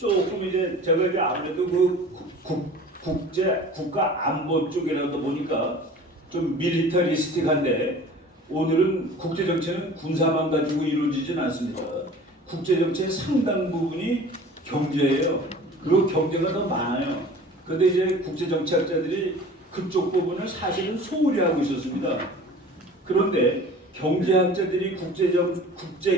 조금 이제 제가 이제 아무래도 그 국가 안보 쪽이라다 보니까 좀 밀리터리스틱한데 오늘은 국제 정치는 군사만 가지고 이루어지진 않습니다. 국제 정치의 상당 부분이 경제예요. 그리고 경제가 더 많아요. 그런데 이제 국제 정치학자들이 그쪽 부분을 사실은 소홀히 하고 있었습니다. 그런데 경제학자들이 국제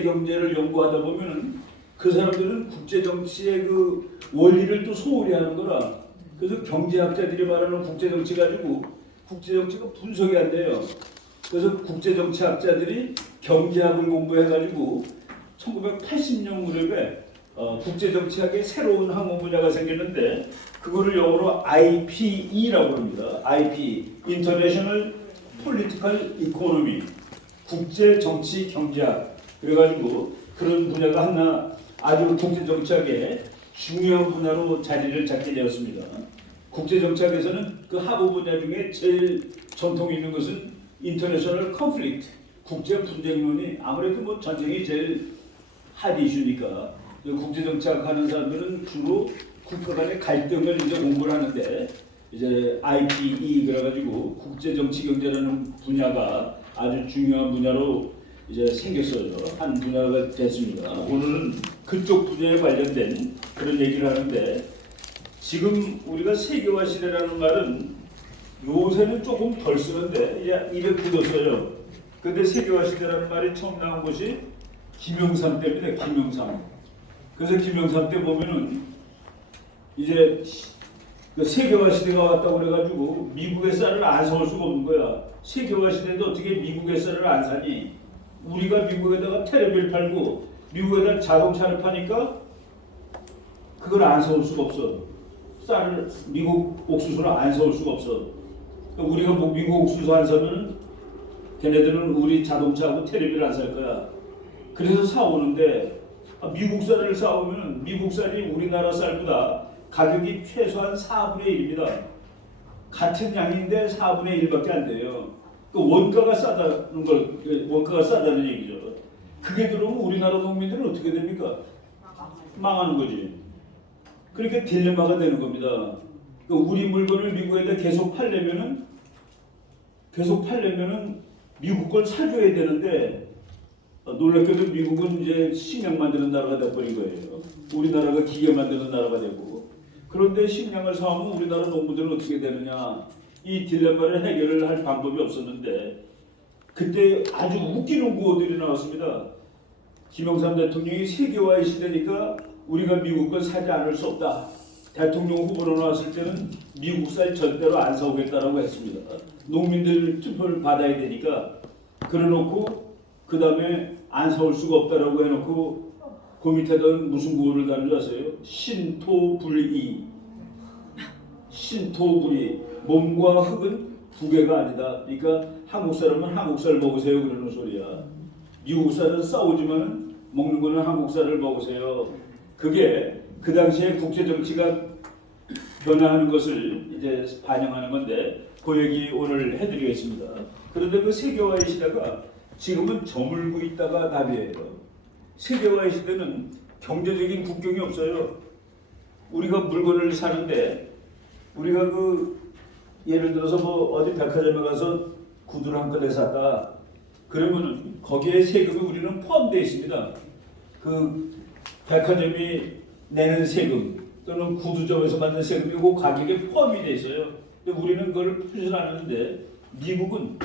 경제를 연구하다 보면은 그 사람들은 국제 정치의 그 원리를 또 소홀히 하는 거라. 그래서 경제학자들이 말하는 국제 정치 가지고 국제 정치가 분석이 안 돼요. 그래서 국제 정치학자들이 경제학을 공부해 가지고 1980년 무렵에 국제 정치학의 새로운 학문 분야가 생겼는데 그거를 영어로 IPE라고 합니다. IP, International Political Economy, 국제 정치 경제학. 그래가지고 그런 분야가 하나 아주 국제 정치학의 중요한 분야로 자리를 잡게 되었습니다. 국제 정치학에서는 그 하부 분야 중에 제일 전통 있는 것은 인터내셔널 컨플릭트, 국제 분쟁론이 아무래도 뭐 전쟁이 제일 핫 이슈니까 국제 정치학 하는 사람들은 주로 국가 간의 갈등을 이제 공부를 하는데 이제 IPE 그래가지고 국제 정치 경제라는 분야가 아주 중요한 분야로 이제 생겼어요. 한 분야가 됐습니다. 오늘은 그쪽 분야에 관련된 그런 얘기를 하는데 지금 우리가 세계화 시대라는 말은 요새는 조금 덜 쓰는데 이제 입에 굳었어요. 근데 세계화 시대라는 말이 처음 나온 것이 김영삼 때입니다. 김영삼. 그래서 김영삼 때 보면은 이제 세계화 시대가 왔다고 그래가지고 미국의 쌀을 안 사올 수가 없는 거야. 세계화 시대인데 어떻게 미국의 쌀을 안 사니? 우리가 미국에다가 텔레비를 팔고 미국에다 자동차를 파니까 그걸 안 사올 수가 없어. 쌀을 미국 옥수수를 안 사올 수가 없어. 그러니까 우리가 뭐 미국 옥수수 안 사면 걔네들은 우리 자동차하고 텔레비를 안 살 거야. 그래서 사오는데 미국 쌀을 사오면 미국 쌀이 우리나라 쌀보다 가격이 최소한 4분의 1입니다. 같은 양인데 4분의 1밖에 안 돼요. 그 원가가 싸다는 얘기죠. 그게 들어오면 우리나라 농민들은 어떻게 됩니까? 망하는 거지. 그러니까 딜레마가 되는 겁니다. 우리 물건을 미국에다 계속 팔려면은 미국 걸 사줘야 되는데 놀랍게도 미국은 이제 식량 만드는 나라가 돼버린 거예요. 우리나라가 기계 만드는 나라가 되고 그런데 식량을 사오면 우리나라 농부들은 어떻게 되느냐 이 딜레마를 해결을 할 방법이 없었는데 그때 아주 웃기는 구호들이 나왔습니다. 김영삼 대통령이 세계화의 시대니까 우리가 미국 걸 사지 않을 수 없다. 대통령 후보로 나왔을 때는 미국 쌀 절대로 안 사오겠다라고 했습니다. 농민들 투표를 받아야 되니까 그래놓고 그 다음에 안 사올 수가 없다라고 해놓고 그 밑에는 무슨 구호를 다는지 아세요? 신토불이. 신토불이. 몸과 흙은 두 개가 아니다. 그러니까 한국 사람은 한국 쌀 먹으세요 그러는 소리야. 미국 쌀은 싸우지만 먹는 거는 한국 쌀을 먹으세요. 그게 그 당시에 국제 정치가 변화하는 것을 이제 반영하는 건데 그 얘기 오늘 해드리겠습니다. 그런데 그 세계화의 시대가 지금은 저물고 있다가 답이에요. 세계화의 시대는 경제적인 국경이 없어요. 우리가 물건을 사는데 우리가 예를 들어서 어디 백화점에 가서 구두를 한 끈에 샀다. 그러면은 거기에 세금이 우리는 포함되어 있습니다. 그 백화점이 내는 세금 또는 구두점에서 받는 세금이 그 가격에 포함이 되어 있어요. 근데 우리는 그걸 표시를 안 하는데 미국은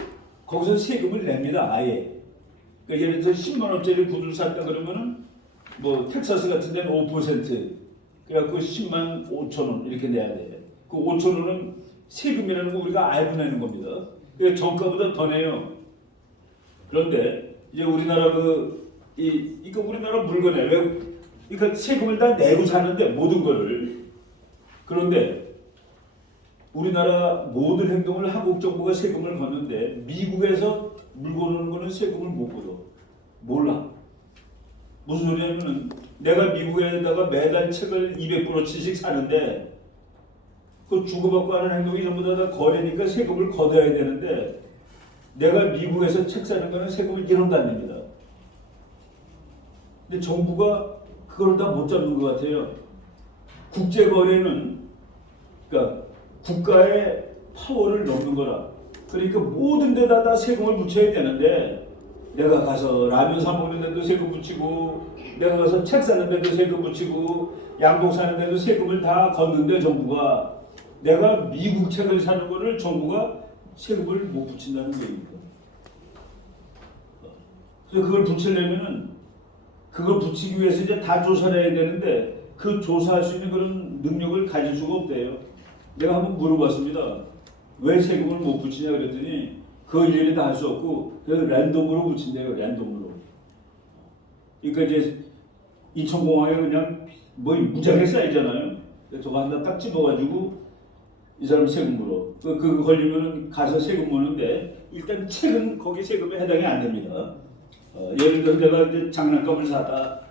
거기서 세금을 냅니다. 아예. 그러니까 예를 들어서 10만 원짜리 구두를 샀다 그러면은 텍사스 같은 데는 5% 그래갖고 10만 5천 원 이렇게 내야 돼. 그 5천 원은 세금이라는 거 우리가 알고 내는 겁니다. 그러니까 정가보다 더 내요. 그런데 이제 우리나라 우리나라 물건에 그러니까 세금을 다 내고 사는데 모든 거를. 그런데 우리나라 모든 행동을 한국 정부가 세금을 걷는데 미국에서 물건 오는 거는 세금을 못 걷어. 몰라. 무슨 소리냐면은 내가 미국에다가 매달 책을 200불어치씩 사는데 그 주고받고 하는 행동이 전부 다 거래니까 세금을 걷어야 되는데 내가 미국에서 책 사는 거는 세금을 1원도 안 냅니다. 근데 정부가 그걸 다 못 잡는 것 같아요. 국제 거래는 그러니까 국가의 파워를 넘는 거라. 그러니까 모든 데다 다 세금을 붙여야 되는데 내가 가서 라면 사 먹는 데도 세금 붙이고 내가 가서 책 사는 데도 세금 붙이고 양복 사는 데도 세금을 다 걷는데 정부가 내가 미국 책을 사는 거를 정부가 세금을 못 붙인다는 얘기입니다. 그래서 그걸 붙이려면은 그걸 붙이기 위해서 이제 다 조사를 해야 되는데 그 조사할 수 있는 그런 능력을 가질 수가 없대요. 내가 한번 물어봤습니다. 왜 세금을 못 붙이냐 그랬더니 그 일일이 다 할 수 없고 랜덤으로 붙인대요. 랜덤으로. 그러니까 이제 인천공항에 그냥 뭐 무지하게 쌓이잖아요. 저거 하나 딱 집어가지고 이 사람 세금 물어. 그 걸리면은 가서 세금 무는데 일단 책은 거기 세금에 해당이 안 됩니다. 예를 들어 내가 이제 장난감을 사다.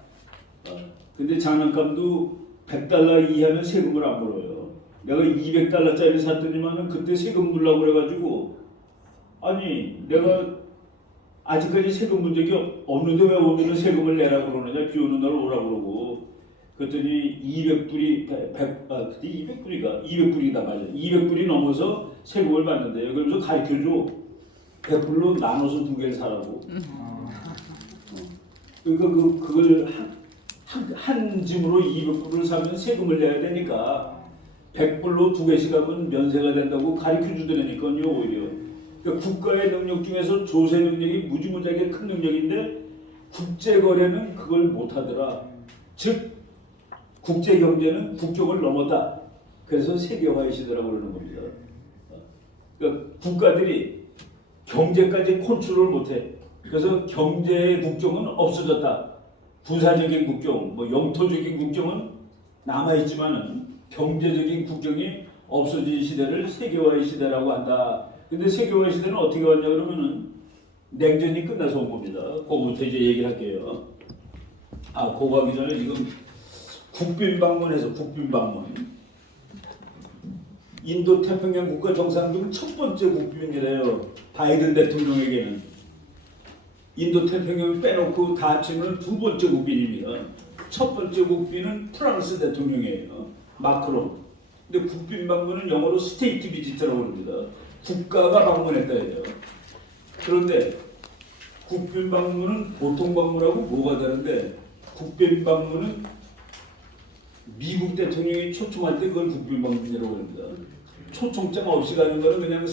근데 장난감도 100달러 이하는 세금을 안 물어요. 내가 200달러짜리 샀더니만은 그때 세금 물라고 그래가지고 아니 내가 아직까지 세금 문 적이 없는데 왜 오늘은 세금을 내라고 그러느냐. 비 오는 날 오라고 그러고 그랬더니 200불이 200불이가 200불이다 맞아. 200불이 넘어서 세금을 받는데요. 그러면서 가르쳐줘. 100불로 나눠서 두 개를 사라고. 그러니까 그걸 한 짐으로 200불을 사면 세금을 내야 되니까 100불로 두 개씩 하면 면세가 된다고 가르쳐 주더라니까요. 오히려. 그러니까 국가의 능력 중에서 조세 능력이 무지무지하게 큰 능력인데 국제거래는 그걸 못하더라. 즉 국제경제는 국격을 넘었다. 그래서 세계화의 시대라고 그러는 겁니다. 그러니까 국가들이 경제까지 컨트롤 못해. 그래서 경제의 국경은 없어졌다. 부사적인 국경, 뭐 영토적인 국경은 남아있지만은 경제적인 국경이 없어진 시대를 세계화의 시대라고 한다. 근데 세계화의 시대는 어떻게 왔냐 그러면은 냉전이 끝나서 온 겁니다. 그거부터 이제 얘기를 할게요. 그거 하기 전에 지금 국빈 방문해서 국빈 방문. 인도 태평양 국가 정상들 첫 번째 국빈이래요. 바이든 대통령에게는. 인도 태평양 빼놓고 다 합치면 두 번째 국빈입니다. 첫 번째 국빈은 프랑스 대통령이에요. 마크롱. 근데 국빈 방문은 영어로 스테이트 비지트라고 합니다. 국가가 방문했다 해요. 그런데 국빈 방문은 보통 방문하고 뭐가 다른데 국빈 방문은 미국 대통령이 초청할 때 그걸 국빈 방문이라고 합니다. 초청장 없이 가는 거는 그냥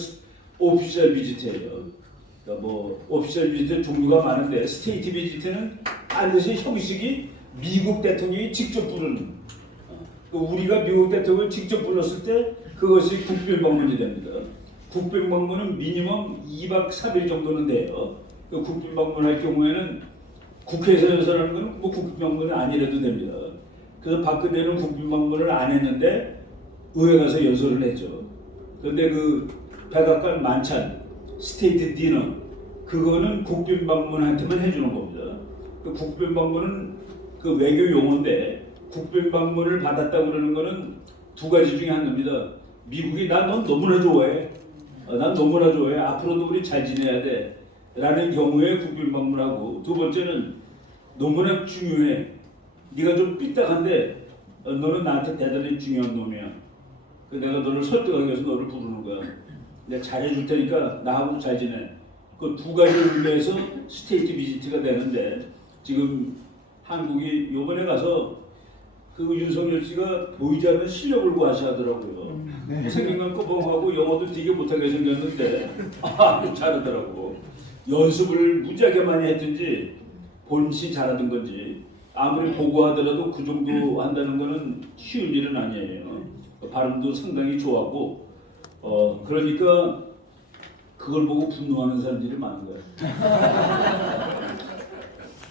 오피셜 비지트예요. 그러니까 뭐 오피셜 비지트 종류가 많은데 스테이트 비지트는 반드시 형식이 미국 대통령이 직접 부르는. 우리가 미국 대통령을 직접 불렀을 때 그것이 국빈 방문이 됩니다. 국빈 방문은 미니멈 2박 3일 정도는 돼요. 국빈 방문할 경우에는 국회에서 연설하는 건 뭐 국빈 방문이 아니라도 됩니다. 그래서 박근혜는 국빈 방문을 안 했는데 의회 가서 연설을 했죠. 그런데 그 백악관 만찬, 스테이트 디너 그거는 국빈 방문한테만 해주는 겁니다. 그 국빈 방문은 그 외교 용어인데 국빈 방문을 받았다고 그러는 거는 두 가지 중에 하나입니다. 미국이 넌 너무나 좋아해. 난 너무나 좋아해. 앞으로도 우리 잘 지내야 돼. 라는 경우에 국빈 방문하고 두 번째는 너무나 중요해. 네가 좀 삐딱한데 너는 나한테 대단히 중요한 놈이야. 내가 너를 설득하기 위해서 너를 부르는 거야. 내가 잘해줄 테니까 나하고 잘 지내. 그 두 가지 의미에서 스테이트 비지트가 되는데 지금 한국이 요번에 가서 그 윤석열 씨가 보이지 않는 실력을 과시하더라고요. 생긴 건 꺼벙하고 영어도 되게 못하게 생겼는데 잘하더라고. 연습을 무지하게 많이 했든지 본시 잘하던 건지 아무리 보고하더라도 그 정도 한다는 거는 쉬운 일은 아니에요. 발음도 상당히 좋았고 그러니까 그걸 보고 분노하는 사람들이 많은 거예요.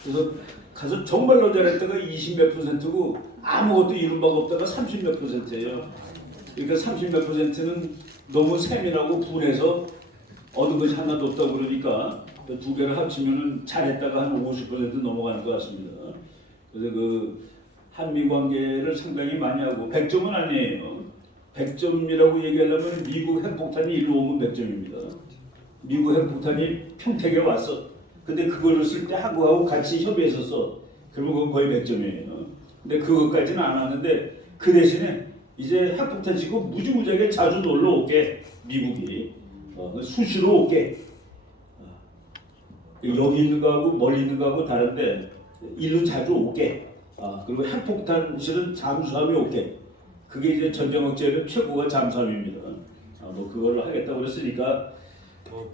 그래서 가서 정말로 잘했다가 20몇 %고 아무것도 이룬 바가 없다가 30몇 %예요. 그러니까 30몇 %는 너무 세민하고 분해서 얻은 것이 하나도 없다고 그러니까 두 개를 합치면은 잘했다가 한 50% 넘어가는 것 같습니다. 그래서 그 한미 관계를 상당히 많이 하고 100점은 아니에요. 100점이라고 얘기하려면 미국 핵폭탄이 일로 오면 100점입니다. 미국 핵폭탄이 평택에 왔어. 근데 그거를 쓸 때 한국하고 같이 협의했었어. 그러면 그건 거의 100점이에요. 근데 그것까지는 안 하는데 그 대신에 이제 핵폭탄 치고 무지무지하게 자주 놀러 올게 미국이 수시로 올게. 여기 있는 거하고 멀리 있는 거하고 다른데 일로 자주 올게. 그리고 핵폭탄 실은 잠수함이 올게. 그게 이제 전쟁 억제의 최고가 잠수함입니다. 뭐 그걸로 하겠다고 그랬으니까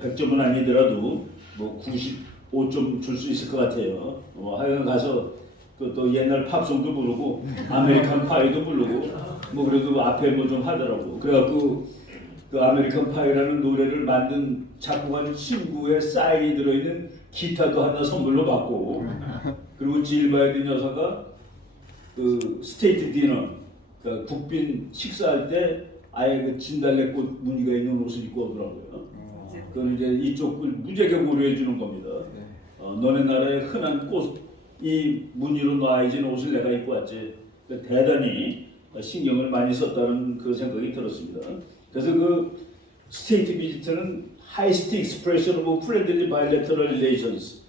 100점은 아니더라도 뭐 95점 줄 수 있을 것 같아요. 하여간 가서 또 옛날 팝송도 부르고 아메리칸 파이도 부르고 뭐 그래도 앞에 뭐 좀 하더라고. 그래갖고 그 아메리칸 파이라는 노래를 만든 작곡한 친구의 사인이 들어있는 기타도 하나 선물로 받고, 그리고 질 바이든 여사가 그 스테이트 디너, 그러니까 국빈 식사할 때 아예 그 진달래꽃 무늬가 있는 옷을 입고 오더라고요. 그건 이제 이쪽을 무지하게 고려해 주는 겁니다. 너네 나라의 흔한 꽃이 무늬로 놔야진 옷을 내가 입고 왔지. 대단히 신경을 많이 썼다는 그 생각이 들었습니다. 그래서 그 스테이트 비지트는 highest expression of friendly bilateral relations,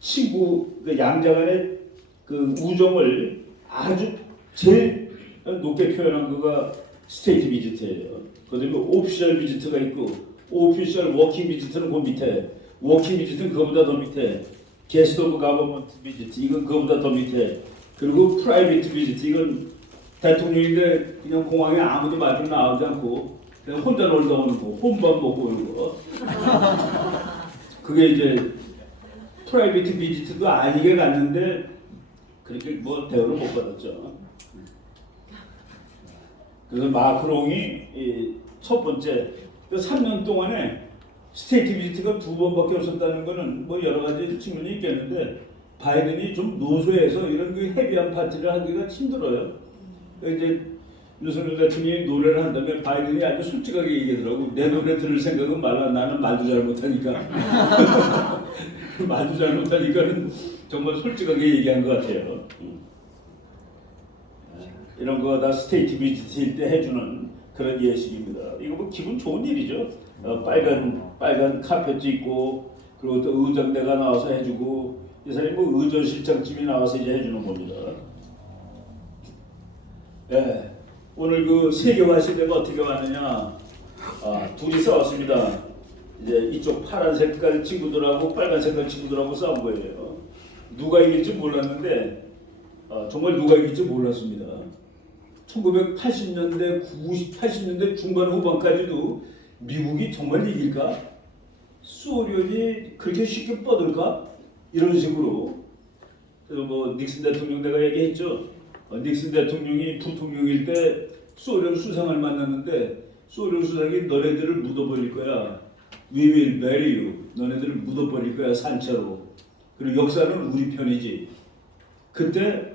친구 그 양자 간의 그 우정을 아주 제일 높게 표현한 거가 스테이트 비지트예요. 그다음에 오피셜 비지트가 있고, 오피셜 워킹 비지트는 그 밑에, 워킹 비지트는 그거보다 더 밑에, 게스트 오브 가버먼트 비지트 이건 그거보다 더 밑에, 그리고 프라이빗 비지트 이건 대통령인데 그냥 공항에 아무도 마중 나오지 않고 그냥 혼자 놀다 오는 거, 혼밥 먹고 오는 거. 그게 이제 프라이빗 비지트도 아니게 갔는데 그렇게 뭐 대우를 못 받았죠. 그래서 마크롱이 첫 번째 그 3년 동안에 스테이트 비지트가 2번밖에 없었다는 거는 뭐 여러 가지 측면이 있겠는데, 바이든이 좀 노쇠해서 이런 그 헤비한 파티를 하기가 힘들어요. 이제 윤석열 대통령이 노래를 한다면 바이든이 아주 솔직하게 얘기하더라고. 내 노래 들을 생각은 말라. 나는 말도 잘 못하니까. 말도 잘 못하니까는 정말 솔직하게 얘기한 것 같아요. 이런 거 다 스테이트 비지트일 때 해주는 그런 예식입니다. 이거 뭐 기분 좋은 일이죠. 빨간 카펫도 있고, 그리고 또 의장대가 나와서 해주고, 이 사람이 뭐 의전실장쯤이 나와서 이제 해주는 겁니다. 네, 오늘 그 세계화 시대가 어떻게 왔느냐? 둘이 싸웠습니다. 이제 이쪽 파란 색깔 친구들하고 빨간 색깔 친구들하고 싸운 거예요. 누가 이길지 몰랐는데 정말 누가 이길지 몰랐습니다. 1980년대, 80년대 중반 후반까지도 미국이 정말 이길까? 소련이 그렇게 쉽게 뻗을까? 이런 식으로. 그래서 뭐 닉슨 대통령 내가 얘기했죠. 닉슨 대통령이 부통령일 때 소련 수상을 만났는데 소련 수상이 너네들을 묻어버릴 거야. We will bury you. 너네들을 묻어버릴 거야, 산채로. 그리고 역사는 우리 편이지. 그때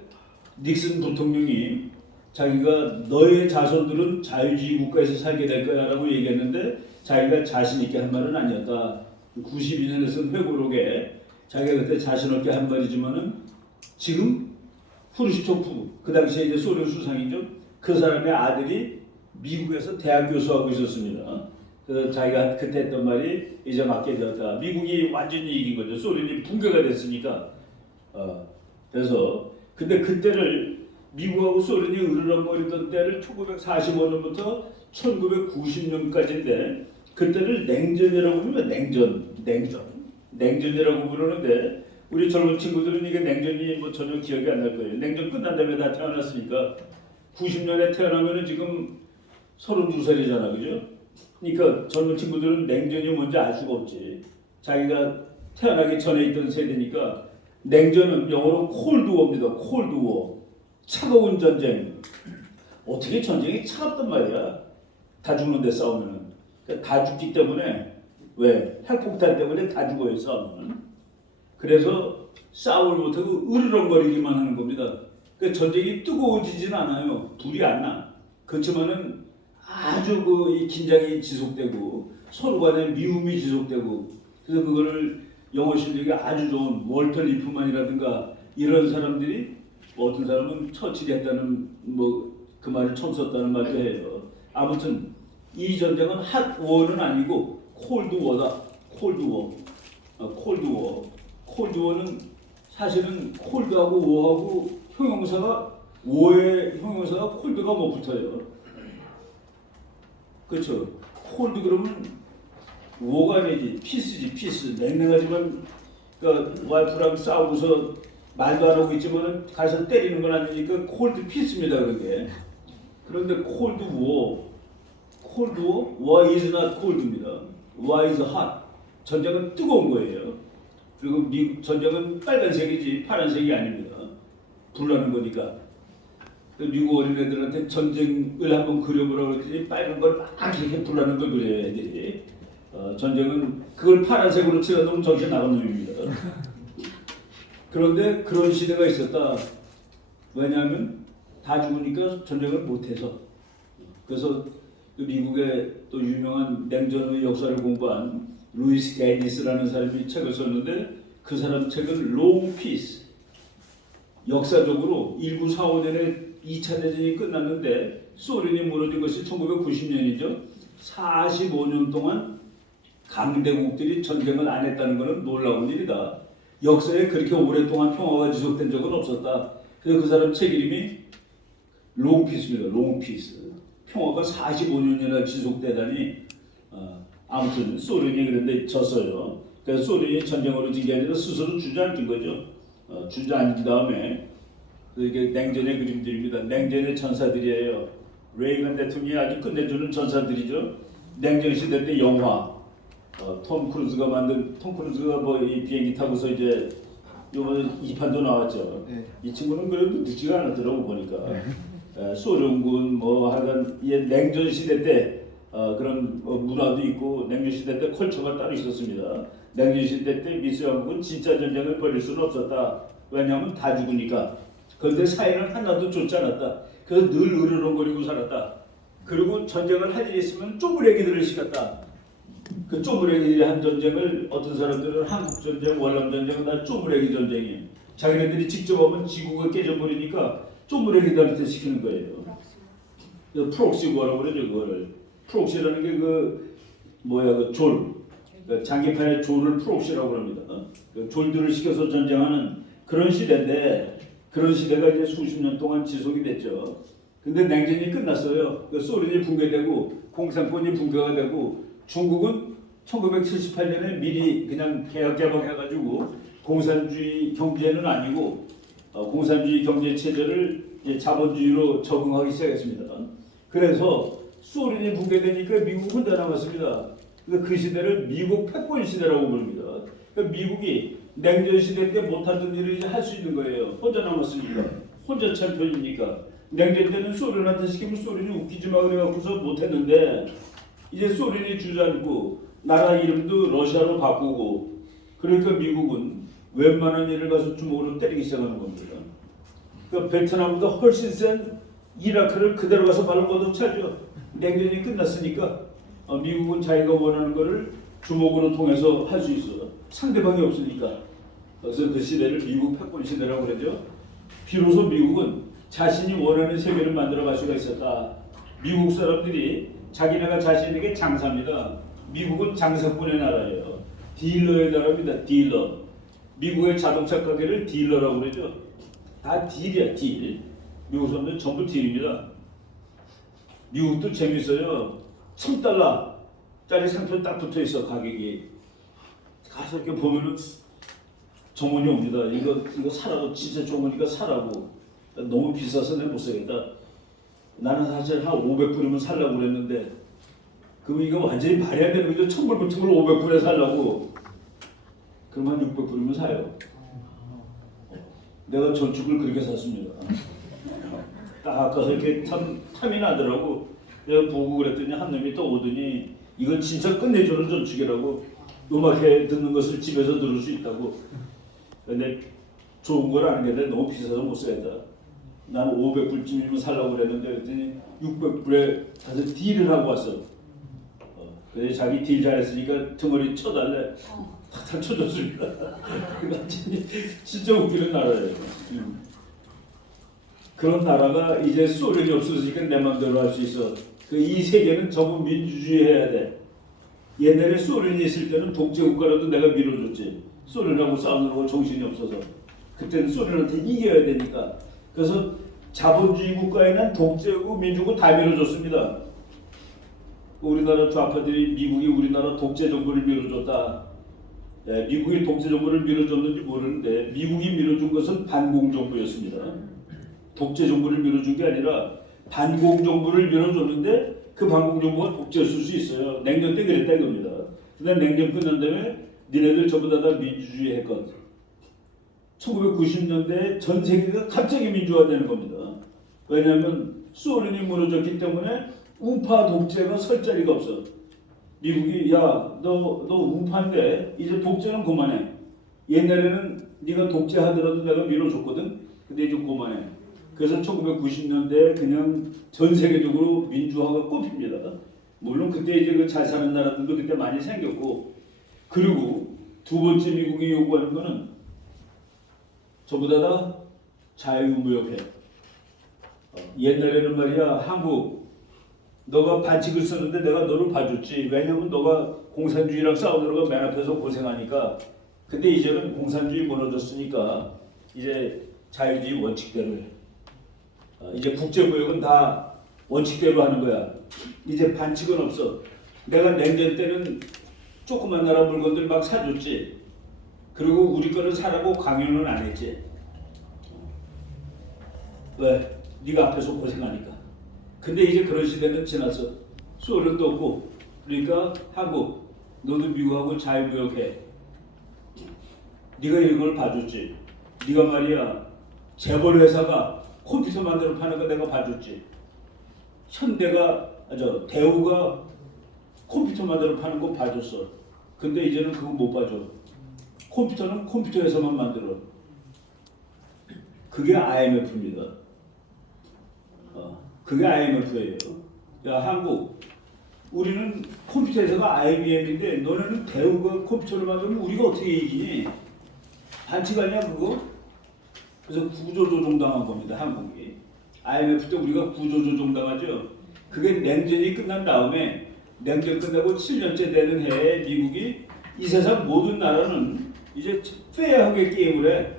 닉슨 부통령이 자기가 너의 자손들은 자유주의 국가에서 살게 될 거야 라고 얘기했는데, 자기가 자신 있게 한 말은 아니었다. 92년에서 회고록에 자기가 그때 자신 없게 한 말이지만은 지금 후르시초프, 그 당시에 이제 소련 수상이죠. 그 사람의 아들이 미국에서 대학 교수하고 있었습니다. 그래서 자기가 그때 했던 말이 이제 맞게 되었다. 미국이 완전히 이긴 거죠. 소련이 붕괴가 됐으니까. 그래서 근데 그때를 미국하고 소련이 으르렁거리던 때를 1945년부터 1990년까지인데, 그때를 냉전이라고 부르면 냉전이라고 부르는데, 우리 젊은 친구들은 이게 냉전이 뭐 전혀 기억이 안 날 거예요. 냉전 끝난 다음에 다 태어났으니까 90년에 태어나면은 지금 32살이잖아, 그죠? 그러니까 젊은 친구들은 냉전이 뭔지 알 수가 없지. 자기가 태어나기 전에 있던 세대니까. 냉전은 영어로 콜드워입니다. 콜드워. 차가운 전쟁. 어떻게 전쟁이 차갑단 말이야. 다 죽는데 싸우면은. 다 죽기 때문에, 왜? 핵폭탄 때문에 다 죽어요, 싸우면. 그래서 싸움을 못하고 으르렁거리기만 하는 겁니다. 그러니까 전쟁이 뜨거워지진 않아요. 불이 안 나. 그렇지만은 아주 이 긴장이 지속되고 서로 간에 미움이 지속되고, 그래서 그거를 영어 실력이 아주 좋은 월터 리프만이라든가 이런 사람들이, 어떤 사람은 처칠이 했다는 뭐 그 말을 처음 썼다는 말도 해요. 아무튼 이 전쟁은 핫워는 아니고 콜드워다. 콜드워. 콜드워는 사실은 콜드하고 워하고 형용사가 워의 형용사가 콜드가 뭐 붙어요? 그렇죠. 콜드 그러면 워가 아니지 피스지 피스. 냉랭하지만 그러니까 와이프랑 싸우고서 말도 안 하고 있지만 가서 때리는 건 아니니까 콜드 피스입니다 그게. 그런데 콜드 워, 콜드 워, war is not cold입니다. war is hot. 전쟁은 뜨거운 거예요. 그리고 미국 전쟁은 빨간색이지 파란색이 아닙니다. 불나는 거니까. 미국 어린애들한테 전쟁을 한번 그려보라고 그랬더니 빨간 걸 막 이렇게 불나는 걸 그려요 애들이. 전쟁은 그걸 파란색으로 칠해놓으면 정신 나간 놈입니다. 그런데 그런 시대가 있었다. 왜냐하면 다 죽으니까 전쟁을 못해서. 그래서 미국의 또 유명한 냉전의 역사를 공부한 루이스 데니스라는 사람이 책을 썼는데 그 사람 책은 롱 피스. 역사적으로 1945년에 2차 대전이 끝났는데 소련이 무너진 것이 1990년이죠. 45년 동안 강대국들이 전쟁을 안 했다는 것은 놀라운 일이다. 역사에 그렇게 오랫동안 평화가 지속된 적은 없었다. 그래서 그 사람 책 이름이 롱피스입니다. 롱피스. 평화가 45년이나 지속되다니 아무튼 소련이 그런데 졌어요. 그래서 소련이 전쟁으로 진 게 아니라 스스로 주저앉은 거죠. 주저앉은 다음에 이게 냉전의 그림들입니다. 냉전의 전사들이에요. 레이건 대통령이 아주 끝내주는 전사들이죠. 냉전 시대 때 영화 톰 크루즈가 뭐 이 비행기 타고서 이제 요번에 2판도 나왔죠. 네. 이 친구는 그래도 늦지가 않았더라고 보니까. 네. 소련군 뭐 하여간 이 냉전 시대 때 그런 문화도 있고 냉전 시대 때 컬처가 따로 있었습니다. 냉전 시대 때 미소 영국은 진짜 전쟁을 벌일 수는 없었다. 왜냐하면 다 죽으니까. 그런데 사회는 하나도 좋지 않았다. 그래서 늘 으르렁거리고 살았다. 그리고 전쟁을 할 일이 있으면 쪼무레기들을 시켰다. 그 쪼무레기들이 한 전쟁을 어떤 사람들은 한국 전쟁, 월남 전쟁은 다 쪼무레기 전쟁이에요. 자기네들이 직접 하면 지구가 깨져버리니까 쪼무레기들한테 시키는 거예요. 프록시 뭐라고 그러죠 그거를. 프록시라는 게 그 졸, 그 장기판의 졸을 프록시라고 합니다. 그 졸들을 시켜서 전쟁하는 그런 시대인데 그런 시대가 이제 수십 년 동안 지속이 됐죠. 근데 냉전이 끝났어요. 그 소련이 붕괴되고 공산권이 붕괴가 되고 중국은 1978년에 미리 그냥 개혁개방해가지고 공산주의 경제는 아니고 공산주의 경제 체제를 이제 자본주의로 적응하기 시작했습니다. 그래서 소련이 붕괴되니까 미국 혼자 남았습니다. 그 시대를 미국 패권 시대라고 부릅니다. 그러니까 미국이 냉전 시대 때 못하던 일을 이제 할 수 있는 거예요. 혼자 남았으니까. 혼자 챔피언이니까. 냉전 때는 소련한테 시키면 소련이 웃기지 마 그래갖고서 못했는데 이제 소련이 주저앉고 나라 이름도 러시아로 바꾸고 그러니까 미국은 웬만한 일을 가서 주먹으로 때리기 시작하는 겁니다. 그러니까 베트남보다 훨씬 센 이라크를 그대로 가서 바로 걷어차죠. 냉전이 끝났으니까 미국은 자기가 원하는 거를 주먹으로 통해서 할 수 있어. 상대방이 없으니까. 그래서 그 시대를 미국 패권 시대라고 그러죠. 비로소 미국은 자신이 원하는 세계를 만들어갈 수가 있었다. 미국 사람들이 자기네가 자신에게 장사입니다. 미국은 장사꾼의 나라예요. 딜러의 나라입니다. 딜러. 미국의 자동차 가게를 딜러라고 그러죠. 다 딜이야, 딜. 미국 사람들은 전부 딜입니다. 미국도 재밌어요. $1000짜리 상표 딱 붙어 있어 가격이. 가서 이렇게 보면은 정원이 옵니다. 이거 사라고 진짜 좋으니까 사라고. 너무 비싸서 내가 못 사겠다. 나는 사실 한 500불이면 살라고 그랬는데 그럼 이거 완전히 말이 안 되는 거죠. 1000불 붙은 걸 500불에 살라고. 그럼 한 600불이면 사요. 내가 전축을 그렇게 샀습니다. 딱 가서 이렇게 탐이 나더라고. 내가 보고 그랬더니 한 놈이 또 오더니 이건 진짜 끝내주는 전축이라고. 음악회 듣는 것을 집에서 들을 수 있다고. 근데 좋은 걸 아는 게 너무 비싸서 못 사겠다. 나는 500불쯤이면 살라고 그랬는데 그랬더니 600불에 가서 딜을 하고 왔어. 그래서 자기 딜 잘했으니까 덩어리 쳐달래. 탁탁 쳐줬습니다. 진짜 웃기는 나라예요. 그런 나라가 이제 소련이 없어지니까 내 맘대로 할 수 있어. 이 세계는 전부 민주주의 해야 돼. 옛날에 소련이 있을 때는 독재국가라도 내가 밀어줬지. 소련하고 싸우느라고 정신이 없어서. 그때는 소련한테 이겨야 되니까. 그래서 자본주의 국가에는 독재고 민주고 다 밀어줬습니다. 우리나라 좌파들이 미국이 우리나라 독재 정부를 밀어줬다. 미국이 독재 정부를 밀어줬는지 모르는데 미국이 밀어준 것은 반공 정부였습니다. 독재 정부를 밀어준 게 아니라 반공 정부를 밀어줬는데 그 반공 정부가 독재였을 수 있어요. 냉전 때 그랬다 이겁니다. 근데 냉전 끝난 다음에 니네들 전부 다 민주주의 했거든. 1990년대에 전 세계가 갑자기 민주화되는 겁니다. 왜냐하면 소련이 무너졌기 때문에 우파 독재가 설 자리가 없어. 미국이 너 우파인데 이제 독재는 그만해. 옛날에는 네가 독재하더라도 내가 밀어줬거든. 근데 이제 그만해. 그래서 1990년대에 그냥 전 세계적으로 민주화가 꼽힙니다. 물론 그때 이제 그 잘 사는 나라들도 그때 많이 생겼고, 그리고 두 번째 미국이 요구하는 거는 전부 다 자유무역해. 옛날에는 말이야 한국 너가 반칙을 썼는데 내가 너를 봐줬지. 왜냐면 너가 공산주의랑 싸우느라고 맨 앞에서 고생하니까. 근데 이제는 공산주의 무너졌으니까 이제 자유주의 원칙대로 해. 이제 국제무역은 다 원칙대로 하는 거야. 이제 반칙은 없어. 내가 냉전 때는 조그만 나라 물건들 막 사줬지. 그리고 우리 거는 사라고 강요는 안 했지. 왜? 네가 앞에서 고생하니까. 근데 이제 그런 시대는 지났어. 소련도 없고. 그러니까 한국, 너도 미국하고 자유무역해. 네가 이런 걸 봐줬지. 네가 말이야 재벌 회사가 컴퓨터 만들어 파는 거 내가 봐줬지. 대우가 컴퓨터 만들어 파는 거 봐줬어. 근데 이제는 그거 못 봐줘. 컴퓨터는 컴퓨터 회사만 만들어. 그게 IMF입니다. 그게 IMF예요. 야 한국, 우리는 컴퓨터 회사가 IBM인데 너네는 대우가 컴퓨터를 만들면 우리가 어떻게 이기니? 반칙 아니야 그거? 그래서 구조조정당한 겁니다. 한국이. IMF 때 우리가 구조조정당하죠. 그게 냉전이 끝난 다음에, 냉전 끝나고 7년째 되는 해에 미국이 이 세상 모든 나라는 이제 페어하게 게임을 해.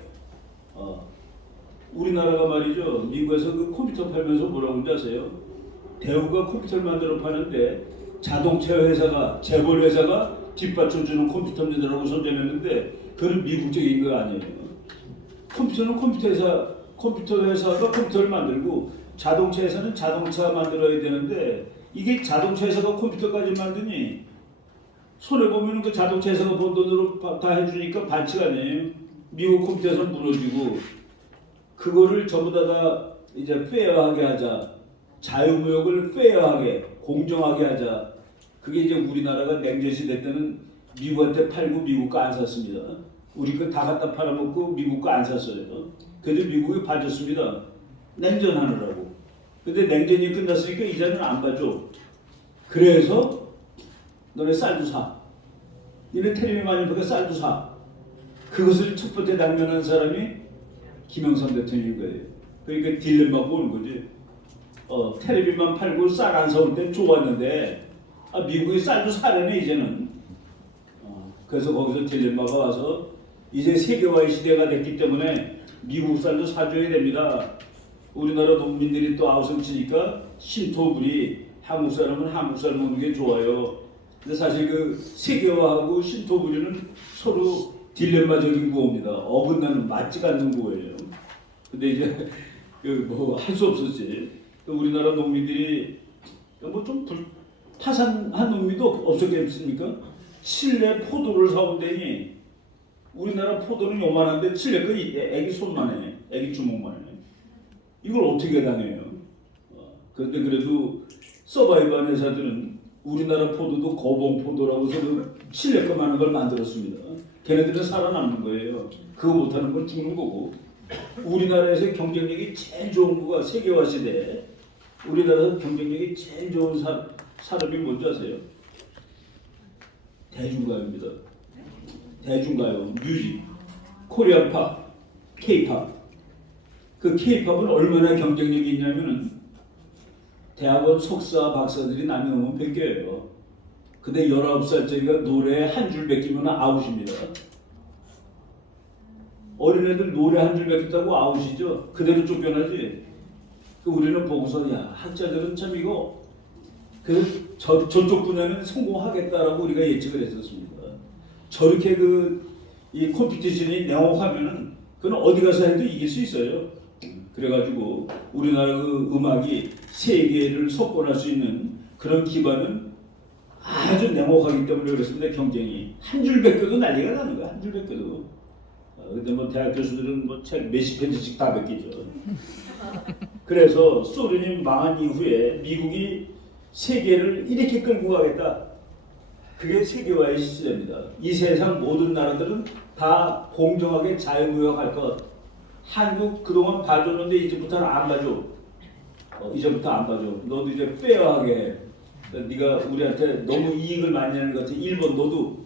우리나라가 말이죠. 미국에서 그 컴퓨터 팔면서 뭐라고 하는지 아세요? 대우가 컴퓨터를 만들어 파는데 자동차 회사가, 재벌 회사가 뒷받쳐주는 컴퓨터입니다라고 선전했는데 그건 미국적인 거 아니에요. 컴퓨터는 컴퓨터 회사가 컴퓨터를 만들고 자동차 회사는 자동차 만들어야 되는데 이게 자동차 회사가 컴퓨터까지 만드니 손해보면 그 자동차 회사가 번 돈으로 다 해주니까 반칙 아니에요. 미국 컴퓨터 회사는 무너지고 그거를 전부 다 이제 페어하게 하자. 자유무역을 페어하게, 공정하게 하자. 그게 이제 우리나라가 냉전 시대 때는 미국한테 팔고 미국 거 안 샀습니다. 우리 거 다 갖다 팔아먹고 미국 거 안 샀어요. 그래도 미국이 봐줬습니다. 냉전하느라고. 근데 냉전이 끝났으니까 이제는 안 봐줘. 그래서 너네 쌀도 사. 너네 텔레비 많이 보니까 쌀도 사. 그것을 첫 번째 당면한 사람이 김영삼 대통령인 거예요. 그러니까 딜레마가 오는 거지. 텔레비만 팔고 쌀 안 사올 땐 좋았는데 미국이 쌀도 사려네 이제는. 그래서 거기서 딜레마가 와서 이제 세계화의 시대가 됐기 때문에 미국 쌀도 사줘야 됩니다. 우리나라 농민들이 또 아우성치니까 신토불이 한국 사람은 한국 쌀 먹는 게 좋아요. 근데 사실 그 세계화하고 신토불이는 서로 딜레마적인 구호입니다. 어긋나는 맞지가 않는 구호예요. 근데 이제 뭐 할 수 없었지. 우리나라 농민들이 뭐 좀 타산한 농민도 없었겠습니까? 칠레 포도를 사온다니 우리나라 포도는 요만한데 칠레 거 애기 손만 해. 애기 주먹만 해. 이걸 어떻게 당해요? 그런데 그래도 서바이벌 회사들은 우리나라 포도도 거봉 포도라고 해서 칠레 거만한 걸 만들었습니다. 걔네들은 살아남는 거예요. 그거 못하는 건 죽는 거고. 우리나라에서 경쟁력이 제일 좋은 거가 세계화 시대에 우리나라에서 경쟁력이 제일 좋은 산업이 뭔지 아세요? 대중가요입니다. 대중가요, 뮤직, 코리안팝, 케이팝. 그 케이팝은 얼마나 경쟁력이 있냐면은 대학원 석사, 박사들이 남이 오면 100개예요. 근데 19살짜리가 노래에 한 줄 베끼면 아웃입니다. 어린애들 노래 한 줄 베꼈다고 아웃이죠. 그대로 쫓겨나지. 그 우리는 보고서 야 학자들은 참 이거 그 저쪽 분야는 성공하겠다라고 우리가 예측을 했었습니다. 저렇게 이 컴피티션이 냉혹하면은 그건 어디 가서 해도 이길 수 있어요. 그래가지고 우리나라 그 음악이 세계를 석권할 수 있는 그런 기반은 아주 냉혹하기 때문에 그렇습니다. 경쟁이 한 줄 베껴도 난리가 나는 거야. 한 줄 베껴도. 근데 뭐 대학 교수들은 뭐 책 몇십 페이지씩 다 베끼죠. 그래서 소련이 망한 이후에 미국이 세계를 이렇게 끌고 가겠다. 그게 세계화의 시대입니다. 이 세상 모든 나라들은 다 공정하게 자유무역할 것. 한국 그동안 봐줬는데 이제부터는 안 봐줘. 이제부터 안 봐줘. 너도 이제 페어하게 해. 네가 우리한테 너무 이익을 많이 하는 것 같아. 일본 너도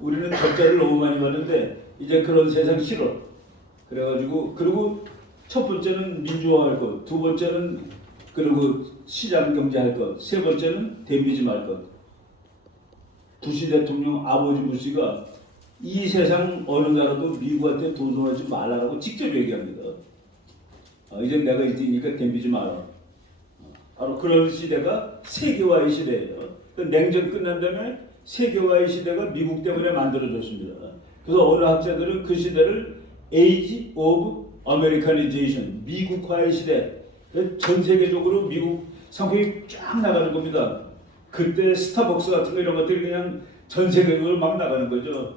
우리는 적자를 너무 많이 받는데 이제 그런 세상 싫어. 그래가지고 그리고 첫 번째는 민주화할 것, 두 번째는 그리고 시장 경제할 것, 세 번째는 댐비즘 할 것. 부시 대통령 아버지 부시가 이 세상 어느 나라도 미국한테 도전하지 말라라고 직접 얘기합니다. 이제 내가 1등이니까 댐비지 마라. 바로 그런 시대가 세계화의 시대예요. 냉전 끝난 다음에 세계화의 시대가 미국 때문에 만들어졌습니다. 그래서 어느 학자들은 그 시대를 Age of Americanization, 미국화의 시대. 전 세계적으로 미국 상품이 쫙 나가는 겁니다. 그때 스타벅스 같은 거 이런 것들이 그냥 전 세계적으로 막 나가는 거죠.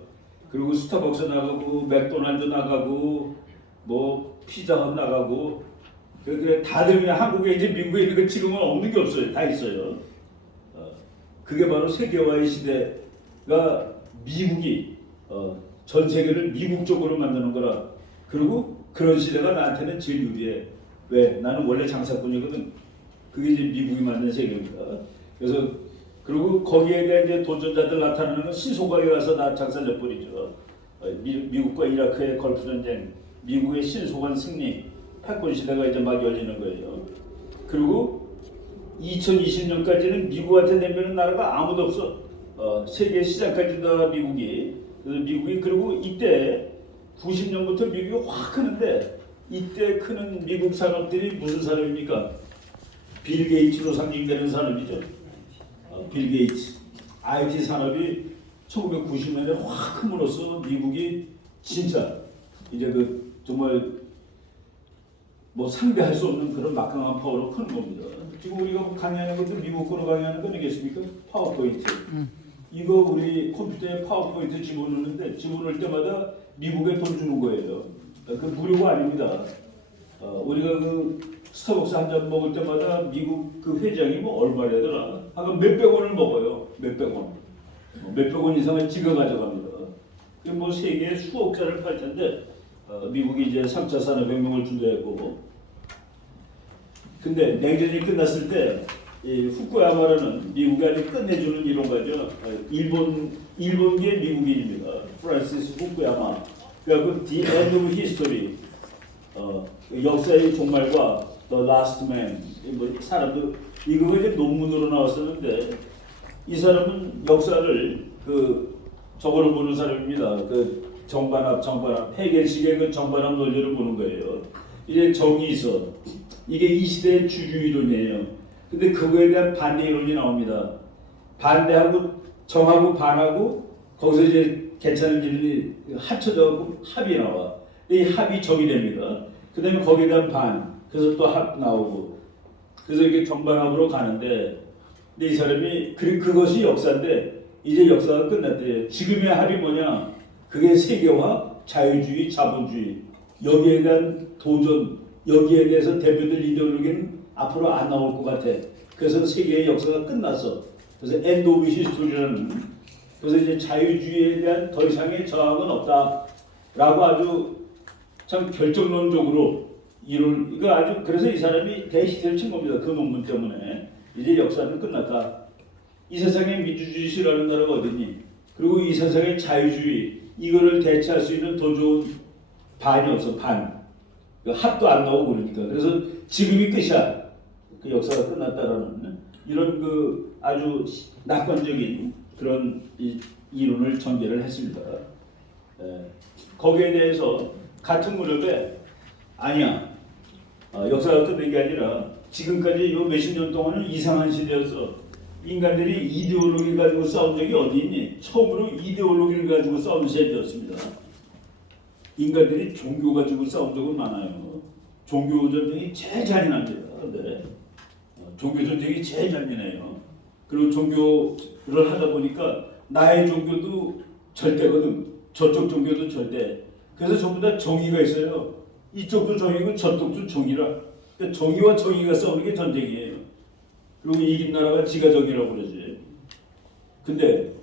그리고 스타벅스 나가고 맥도날드 나가고 뭐 피자헛 나가고 다들 그냥 한국에 이제 미국에 있는 거 지금은 없는 게 없어요. 다 있어요. 그게 바로 세계화의 시대가 미국이 전 세계를 미국 쪽으로 만드는 거라. 그리고 그런 시대가 나한테는 제일 유리해. 왜? 나는 원래 장사꾼이거든. 그게 이제 미국이 만든 세계입니다. 그래서 그리고 거기에 대한 이제 도전자들 나타나는 건 신소각에 가서 나 장사 몇 번이죠. 미국과 이라크의 걸프 전쟁, 미국의 신속한 승리, 패권 시대가 이제 막 열리는 거예요. 그리고 2020년까지는 미국한테 내미는 나라가 아무도 없어. 세계 시장까지 다 미국이. 그래서 미국이 그리고 이때 90년부터 미국이 확 크는데 이때 크는 미국 산업들이 무슨 산업입니까? 빌 게이츠로 상징되는 산업이죠. 빌 게이츠. IT 산업이 1990년에 확 크므로써 미국이 진짜 이제 정말 뭐 상대할 수 없는 그런 막강한 파워로 크는 겁니다. 지금 우리가 강의하는 것도 미국 거로 강의하는 건 아니겠습니까? 파워포인트. 이거 우리 컴퓨터에 파워포인트 집어넣는데 집어넣을 때마다 미국에 돈 주는 거예요. 그 무료가 아닙니다. 우리가 스타벅스 한 잔 먹을 때마다 미국 그 회장이 뭐 얼마래더라? 하여간 몇백 원을 먹어요. 몇백 원. 몇백 원 이상을 지가 가져갑니다. 뭐 세계에 수억 자를 팔 텐데 미국이 이제 3차 산업혁명을 주도했고, 근데 냉전이 끝났을 때 이 후쿠야마라는 미국이 아주 끝내주는 이론가죠. 일본계 미국인입니다. 프란시스 후쿠야마. 그래서 The End of History, 역사의 종말과 The Last Man. 뭐 사람들 이거 이제 논문으로 나왔었는데 이 사람은 역사를 저거를 보는 사람입니다. 정반합 해겔식의 정반합 논리를 보는 거예요. 이제 정이 있어. 이게 이 시대의 주류 이론이에요. 근데 그거에 대한 반대 이론이 나옵니다. 반대하고 정하고 반하고 거기서 이제 괜찮은 이론이 합쳐져서 합이 나와. 이 합이 정이 됩니다. 그 다음에 거기에 대한 반, 그래서 또 합 나오고, 그래서 이렇게 정반합으로 가는데, 근데 이 사람이 그것이 역사인데 이제 역사가 끝났대요. 지금의 합이 뭐냐? 그게 세계화, 자유주의, 자본주의. 여기에 대한 도전, 여기에 대해서 대표들 이데올로기는 앞으로 안 나올 것 같아. 그래서 세계의 역사가 끝났어. 그래서 엔드 오브 히스토리라는, 그래서 이제 자유주의에 대한 더 이상의 저항은 없다라고 아주 참 결정론적으로 이거 아주, 그래서 이 사람이 대히트를 친 겁니다. 그 논문 때문에. 이제 역사는 끝났다. 이 세상에 민주주의 싫어하는 나라가 어딨니? 그리고 이 세상에 자유주의, 이거를 대체할 수 있는 더 좋은 반이 없어. 반. 합도 안 나오고 그러니까. 그래서 지금이 끝이야. 그 역사가 끝났다라는 이런 아주 낙관적인 그런 이론을 전개를 했습니다. 거기에 대해서 같은 무렵에 아니야. 역사가 끝낸 게 아니라 지금까지 요 몇십 년 동안은 이상한 시대여서 인간들이 이데올로기 가지고 싸운 적이 어디 있니? 처음으로 이데올로기를 가지고 싸운 시대였습니다. 인간들이 종교 가지고 싸운 적은 많아요. 종교 전쟁이 제일 잔인합니다. 근데 종교 전쟁이 제일 잔인해요. 그리고 종교를 하다 보니까 나의 종교도 절대거든. 저쪽 종교도 절대. 그래서 전부 다 정의가 있어요. 이쪽도 정의고 저쪽도 정의라. 그러니까 정의와 정의가 싸우는 게 전쟁이에요. 그리고 이긴 나라가 지가 정의라고 그러지. 근데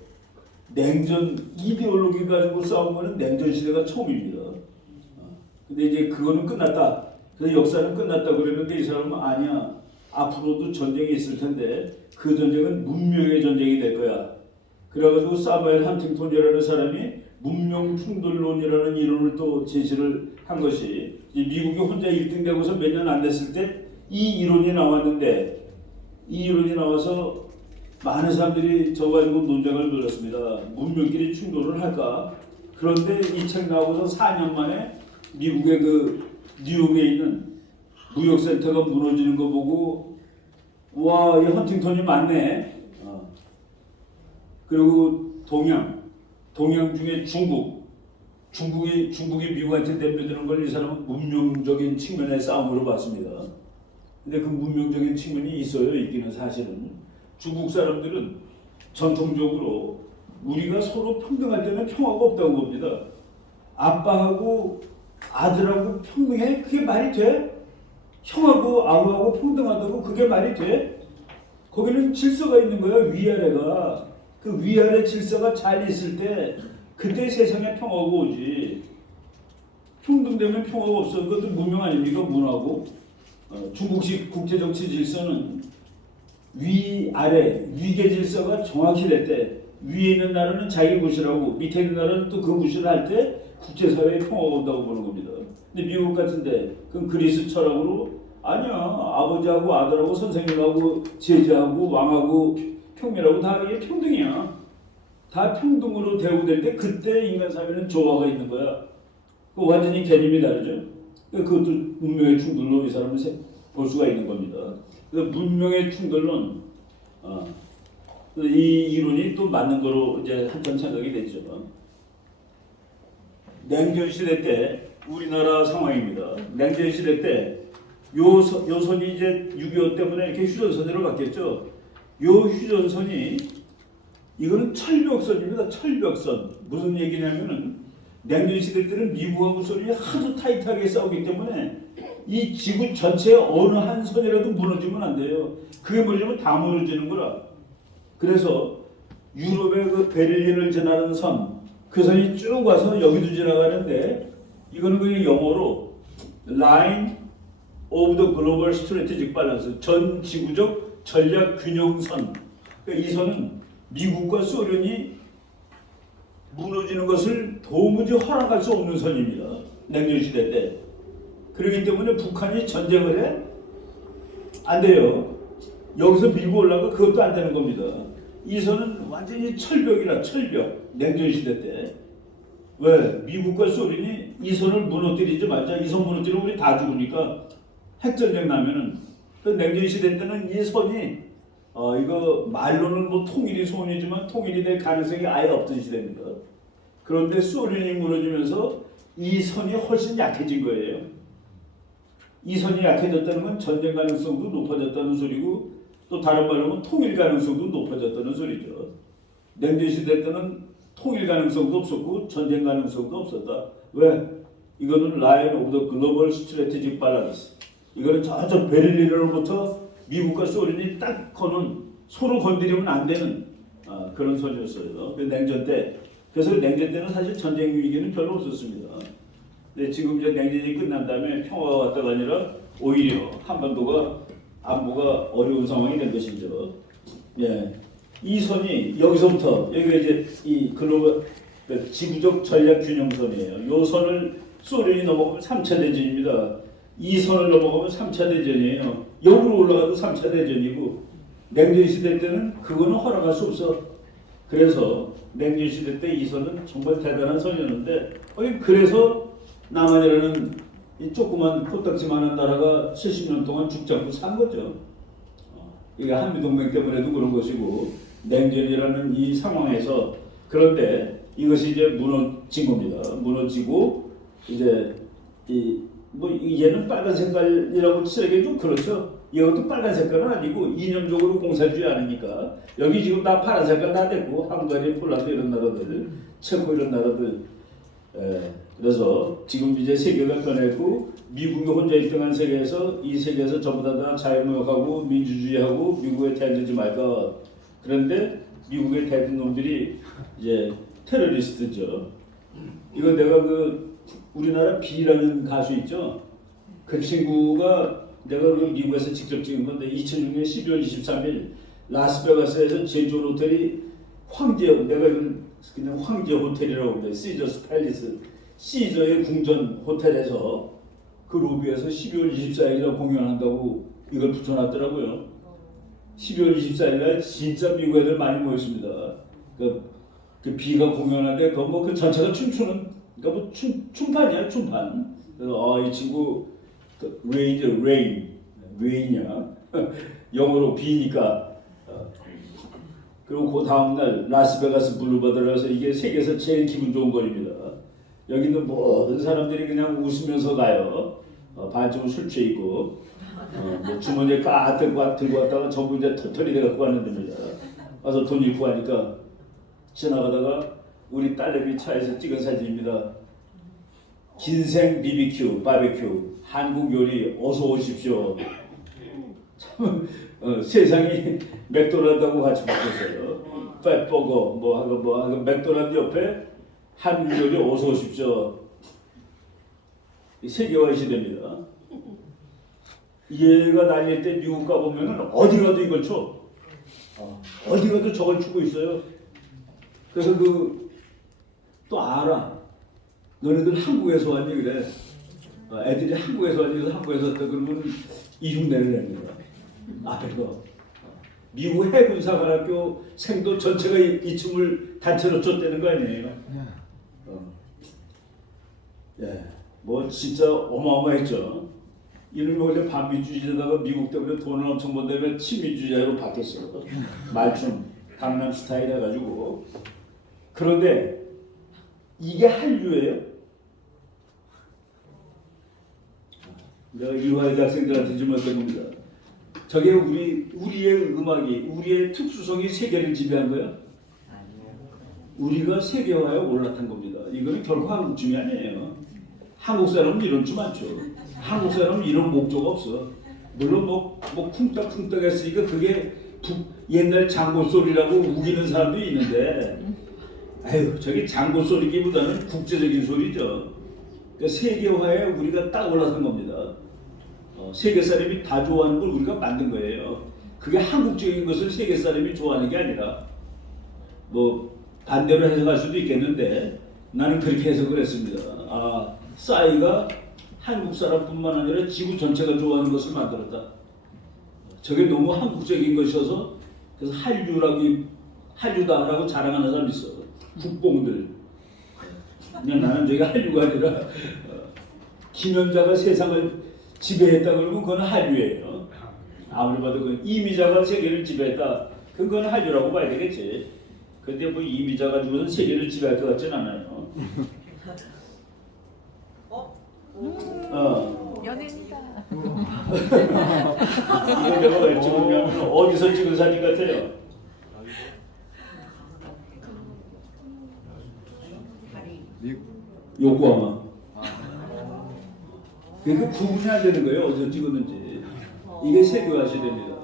냉전 이데올로기 가지고 싸운 거는 냉전 시대가 처음입니다. 근데 이제 그거는 끝났다. 그래서 역사는 끝났다 그랬는데 이 사람은 아니야. 앞으로도 전쟁이 있을 텐데 그 전쟁은 문명의 전쟁이 될 거야. 그래가지고 사무엘 헌팅턴이라는 사람이 문명 충돌론이라는 이론을 또 제시를 한 것이 미국이 혼자 1등 되고서 몇 년 안 됐을 때 이 이론이 나왔는데 이 이론이 나와서 많은 사람들이 저 가지고 논쟁을 벌였습니다. 문명끼리 충돌을 할까? 그런데 이 책 나오고서 4년 만에 미국의 그 뉴욕에 있는 무역센터가 무너지는 거 보고 와, 이 헌팅턴이 맞네. 그리고 동양 중에 중국이 미국한테 덤벼드는 걸 이 사람은 문명적인 측면의 싸움으로 봤습니다. 근데 그 문명적인 측면이 있어요. 있기는 사실은. 중국 사람들은 전통적으로 우리가 서로 평등할 때는 평화가 없다고 봅니다. 아빠하고 아들하고 평등해? 그게 말이 돼? 형하고 아우하고 평등하다고 그게 말이 돼? 거기는 질서가 있는 거야. 위아래가. 그 위아래 질서가 잘 있을 때 그때 세상에 평화가 오지. 평등되면 평화가 없어. 그것도 문명 아닙니까? 문화고. 중국식 국제정치 질서는 위아래 위계 질서가 정확히 될 때 위에 있는 나라는 자기 무시하고 밑에 있는 나라는 또 그 무시를 할 때 국제사회에 평화가 온다고 보는 겁니다. 근데 미국 같은데 그건 그리스 철학으로 아니야. 아버지하고 아들하고 선생님하고 제자하고 왕하고 평민하고 다 이게 평등이야. 다 평등으로 대우될 때 그때 인간 사회는 조화가 있는 거야. 그 완전히 개념이 다르죠. 그것도 문명의 충돌로 이 사람을 볼 수가 있는 겁니다. 그래서 문명의 충돌론 이 이론이 또 맞는 거로 이제 한참 생각이 되죠. 냉전 시대 때 우리나라 상황입니다. 냉전 시대 때 요선이 이제 6.25 때문에 이렇게 휴전선으로 바뀌었죠. 요 휴전선이 이거는 철벽선입니다. 철벽선. 무슨 얘기냐면은 냉전 시대 때는 미국하고 소련이 하도 타이트하게 싸우기 때문에 이 지구 전체 어느 한 선이라도 무너지면 안 돼요. 그게 무너지면 다 무너지는 거라. 그래서 유럽의 그 베를린을 지나는 선, 그 선이 쭉 와서 여기도 지나가는데 이거는 그냥 영어로 Line of the Global Strategic Balance, 전 지구적 전략 균형선. 그러니까 이 선은 미국과 소련이 무너지는 것을 도무지 허락할 수 없는 선입니다. 냉전 시대 때. 그렇기 때문에 북한이 전쟁을 해? 안 돼요. 여기서 밀고 올라가 그것도 안 되는 겁니다. 이 선은 완전히 철벽이라 철벽. 냉전 시대 때. 왜? 미국과 소련이 이 선을 무너뜨리지 말자. 이 선 무너뜨리면 우리 다 죽으니까 핵전쟁 나면은. 그 냉전 시대 때는 이 선이 이거 말로는 뭐 통일이 소원이지만 통일이 될 가능성이 아예 없던 시대입니다. 그런데 소련이 무너지면서 이 선이 훨씬 약해진 거예요. 이 선이 약해졌다는 건 전쟁 가능성도 높아졌다는 소리고 또 다른 말로 하면 통일 가능성도 높아졌다는 소리죠. 냉전 시대 때는 통일 가능성도 없었고 전쟁 가능성도 없었다. 왜? 이거는 Line of the Global Strategic Balance. 이거는 저쪽 베를린으로부터 미국과 소련이 딱 거는 서로 건드리면 안 되는 그런 선이었어요. 그 냉전 때. 그래서 냉전 때는 사실 전쟁 위기는 별로 없었습니다. 근데 지금 이제 냉전이 끝난 다음에 평화가 왔다가 아니라 오히려 한반도가 안보가 어려운 상황이 된 것이죠. 예. 이 선이 여기서부터 여기가 이제 이 글로벌 지구적 전략 균형선이에요. 요 선을 소련이 넘어가면 3차 대전입니다. 이 선을 넘어가면 3차 대전이에요. 여기로 올라가도 3차 대전이고 냉전 시대 때는 그거는 허락할 수 없어. 그래서 냉전 시대 때 이 선은 정말 대단한 선이었는데 그래서 남한이라는 이 조그만 코딱지만한 나라가 70년 동안 죽지 않고 산 거죠. 이게 한미동맹 때문에도 그런 것이고 냉전이라는 이 상황에서 그런데 이것이 이제 무너진 겁니다. 무너지고 이제 얘는 빨간 색깔이라고 칠하기 좀 그렇죠. 이것도 빨간 색깔은 아니고 이념적으로 공산주의 아니니까 여기 지금 다 파란 색깔 다 됐고 헝가리, 폴란드 이런 나라들, 체코 이런 나라들. 그래서 지금 이제 세계가 변했고 미국이 혼자 1등한 세계에서 이 세계에서 전부 다 자유무역하고 민주주의하고 미국에 대들지 말까. 그런데 미국에 대든 놈들이 이제 테러리스트죠. 이거 내가 우리나라 비라는 가수 있죠. 그 친구가 내가 미국에서 직접 찍은 건데 2006년 12월 23일 라스베가스에서 제조 호텔이 내가 그냥 황제 호텔이라고 그래. 시저스 팰리스, 시저의 궁전 호텔에서 그 로비에서 12월 24일에 공연한다고 이걸 붙여놨더라고요. 12월 24일날 진짜 미국 애들 많이 모였습니다. 그 비가 공연하는데 그 전체가 춤추는 그러니까 춤판이야 춤판. 그래서 이 친구 레인이야. 영어로 비니까. 그리고 그 다음날 라스베가스 블루바드를 해서 이게 세계에서 제일 기분 좋은 거리입니다. 여기는 모든 사람들이 그냥 웃으면서 가요. 반쯤은 술 취해 있고 뭐 주머니에 들고 왔다가 전부 이제 털털이 돼갖고 가는 데입니다. 와서 돈 잃고 가니까 지나가다가 우리 딸내미 차에서 찍은 사진입니다. 긴생 BBQ, 바베큐, 한국 요리 어서 오십시오. 참 세상이 맥도날드하고 같이 바뀌었어요. 팻버거 맥도날드 옆에 한국 요리 어서 오십시오. 세계화 시대입니다. 얘가 다닐 때 미국 가보면 어디 가도 이걸 쳐. 어디 가도 저걸 추고 있어요. 그래서 또 알아. 너네들 한국에서 왔니 그래. 애들이 한국에서 왔니 그래서 한국에서 왔다 그러면 이흉내를 냅니다. 앞에서 미국 해군사관학교 생도 전체가 이 춤을 단체로 췄다는 거 아니에요. 뭐 진짜 어마어마했죠. 이놈이 원래 반민주주의자다가 미국 때문에 돈을 엄청 번 다음에 친민주의자로 바뀌었어요. 말춤, 강남 스타일 해가지고. 그런데 이게 한류예요? 내가 이화여대 학생들한테 좀 어떤 겁니다. 저게 우리의 음악이, 우리의 특수성이 세계를 지배한 거야? 우리가 세계화에 올라탄 겁니다. 이거는 결코 한국춤이 아니에요. 한국 사람은 이런 춤 안 춰. 한국 사람은 이런 목적 없어. 물론 뭐 쿵딱쿵딱 했으니까 그게 옛날 장고 소리라고 우기는 사람도 있는데, 아유 저게 장고 소리기보다는 국제적인 소리죠. 그러니까 세계화에 우리가 딱 올라선 겁니다. 세계 사람이 다 좋아하는 걸 우리가 만든 거예요. 그게 한국적인 것을 세계 사람이 좋아하는 게 아니라 뭐 반대로 해석할 수도 있겠는데 나는 그렇게 해석을 했습니다. 싸이가 한국 사람뿐만 아니라 지구 전체가 좋아하는 것을 만들었다. 저게 너무 한국적인 것이어서 그래서 한류다라고 자랑하는 사람이 있어. 국뽕들. 그냥 나는 저게 한류가 아니라 김연자가 세상을 지배했다 그러면 그건 한류예요. 아무리 봐도 그 이미자가 세계를 지배했다. 그건 한류라고 봐야 되겠지. 근데 뭐 이미자 가지고는 세계를 지배할 것 같진 않아요. 연예인이다. 이거 내가 왜 찍었냐면 어디서 찍은 사진 같아요. 요코하마. 그러니까 구분이 안 되는 거예요. 어디서 찍었는지. 이게 세계화 시대입니다.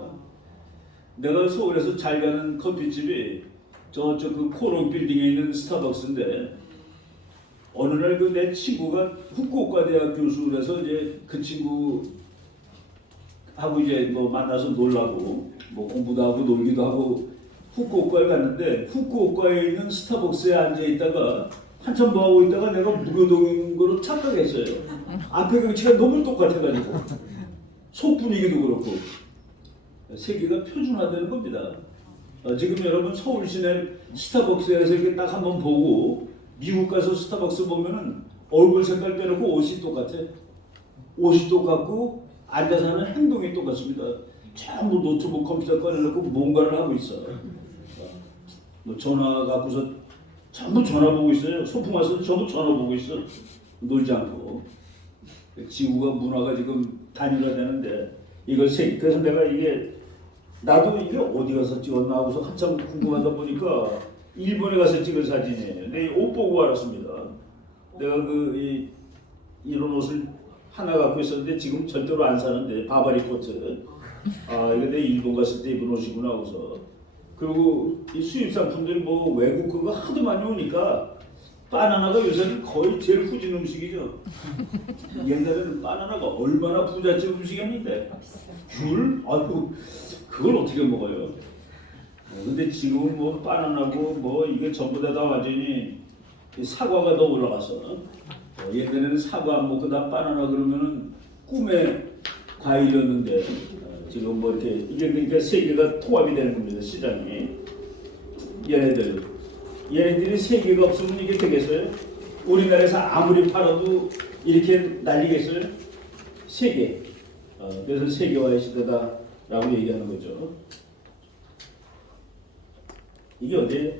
내가 서울에서 잘 가는 커피집이 저쪽 그 코롱 빌딩에 있는 스타벅스인데 어느 날 그 내 친구가 후쿠오카 대학 교수라서 이제 그 친구하고 이제 뭐 만나서 놀라고 뭐 공부도 하고 놀기도 하고 후쿠오카에 갔는데 후쿠오카에 있는 스타벅스에 앉아 있다가 한참 뭐 하고 있다가 내가 무교동인 거로 착각했어요. 앞에 경치가 너무 똑같아가지고 속 분위기도 그렇고 세계가 표준화되는 겁니다. 지금 여러분 서울 시내 스타벅스에서 이렇게 딱 한번 보고 미국 가서 스타벅스 보면은 얼굴 색깔 빼놓고 옷이 똑같아. 옷이 똑같고 앉아서 하는 행동이 똑같습니다. 전부 노트북 컴퓨터 꺼내놓고 뭔가를 하고 있어. 뭐 전화 갖고서 전부 전화 보고 있어요. 소풍 와서 전부 전화 보고 있어. 놀지 않고. 지구가 문화가 지금 단일화되는데 이걸 그래서 내가 이게 나도 이게 어디 가서 찍었나 하고서 한참 궁금하다 보니까 일본에 가서 찍은 사진이에요. 내 옷 보고 알았습니다. 내가 이런 옷을 하나 갖고 있었는데 지금 절대로 안 사는데 바바리 코트. 아 이거 내 일본 갔을 때 입은 옷이구나 하고서. 그리고 이 수입 상품들이 뭐 외국 그거 하도 많이 오니까 바나나가 요새는 거의 제일 후진 음식이죠. 옛날에는 바나나가 얼마나 부잣집 음식이었는데 귤? 아이고 그걸 어떻게 먹어요? 근데 지금은 뭐 바나나고 뭐 이게 전부 다 완전히 사과가 더 올라가서 옛날에는 사과 안 먹고 나 바나나 그러면은 꿈의 과일이었는데 지금 뭐 이렇게 이게 그러니까 세계가 통합이 되는 겁니다. 시장이 얘네들이 세계가 없으면 이게 되겠어요? 우리나라에서 아무리 팔아도 이렇게 날리겠어요? 세계. 그래서 세계화의 시대다라고 얘기하는 거죠. 이게 어디에?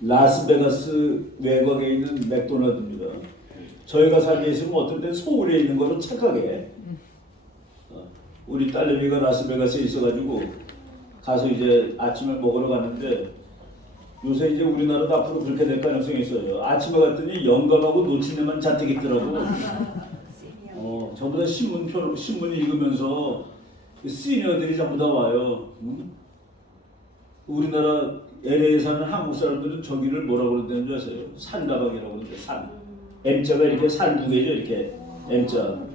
라스베가스 외곽에 있는 맥도날드입니다. 저희가 살게 있으면 어떨 땐 서울에 있는 거로 착하게. 우리 딸내미가 라스베가스에 있어가지고 가서 이제 아침을 먹으러 갔는데 요새 이제 우리나라도 앞으로 그렇게 될 가능성이 있어요. 아침에 갔더니 영감하고 노친네만 잔뜩 있더라고. 전부 다 신문 읽으면서 시니어들이 전부 다 와요. 우리나라 LA에 사는 한국 사람들은 저기를 뭐라고 그러는지 줄 아세요? 산다방이라고 그러는데 산. M자가 이렇게 산 두 개죠, 이렇게 M자.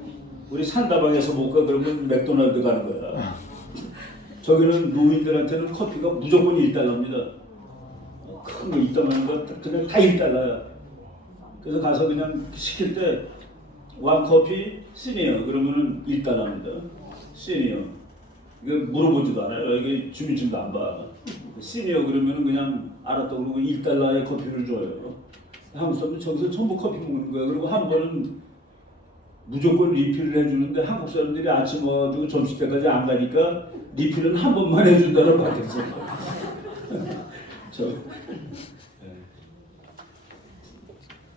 우리 산다방에서 못 가 그러면 맥도날드 가는 거야. 저기는 노인들한테는 커피가 무조건 1달러입니다. 큰 거 있다만 거 그냥 다 1달러야. 그래서 가서 그냥 시킬 때 원 커피 시니어 그러면은 1달러입니다. 시니어. 이거 물어보지도 않아요. 이게 주민증도 안 봐. 시니어 그러면은 그냥 알았다고 그러고 1달러의 커피를 줘요. 한국 사람들 저기서 전부 커피 먹는 거야. 그리고 한 번은 무조건 리필을 해주는데 한국 사람들이 아침 와가지고 점심 때까지 안 가니까 리필은 한 번만 해준다는 말이었어요.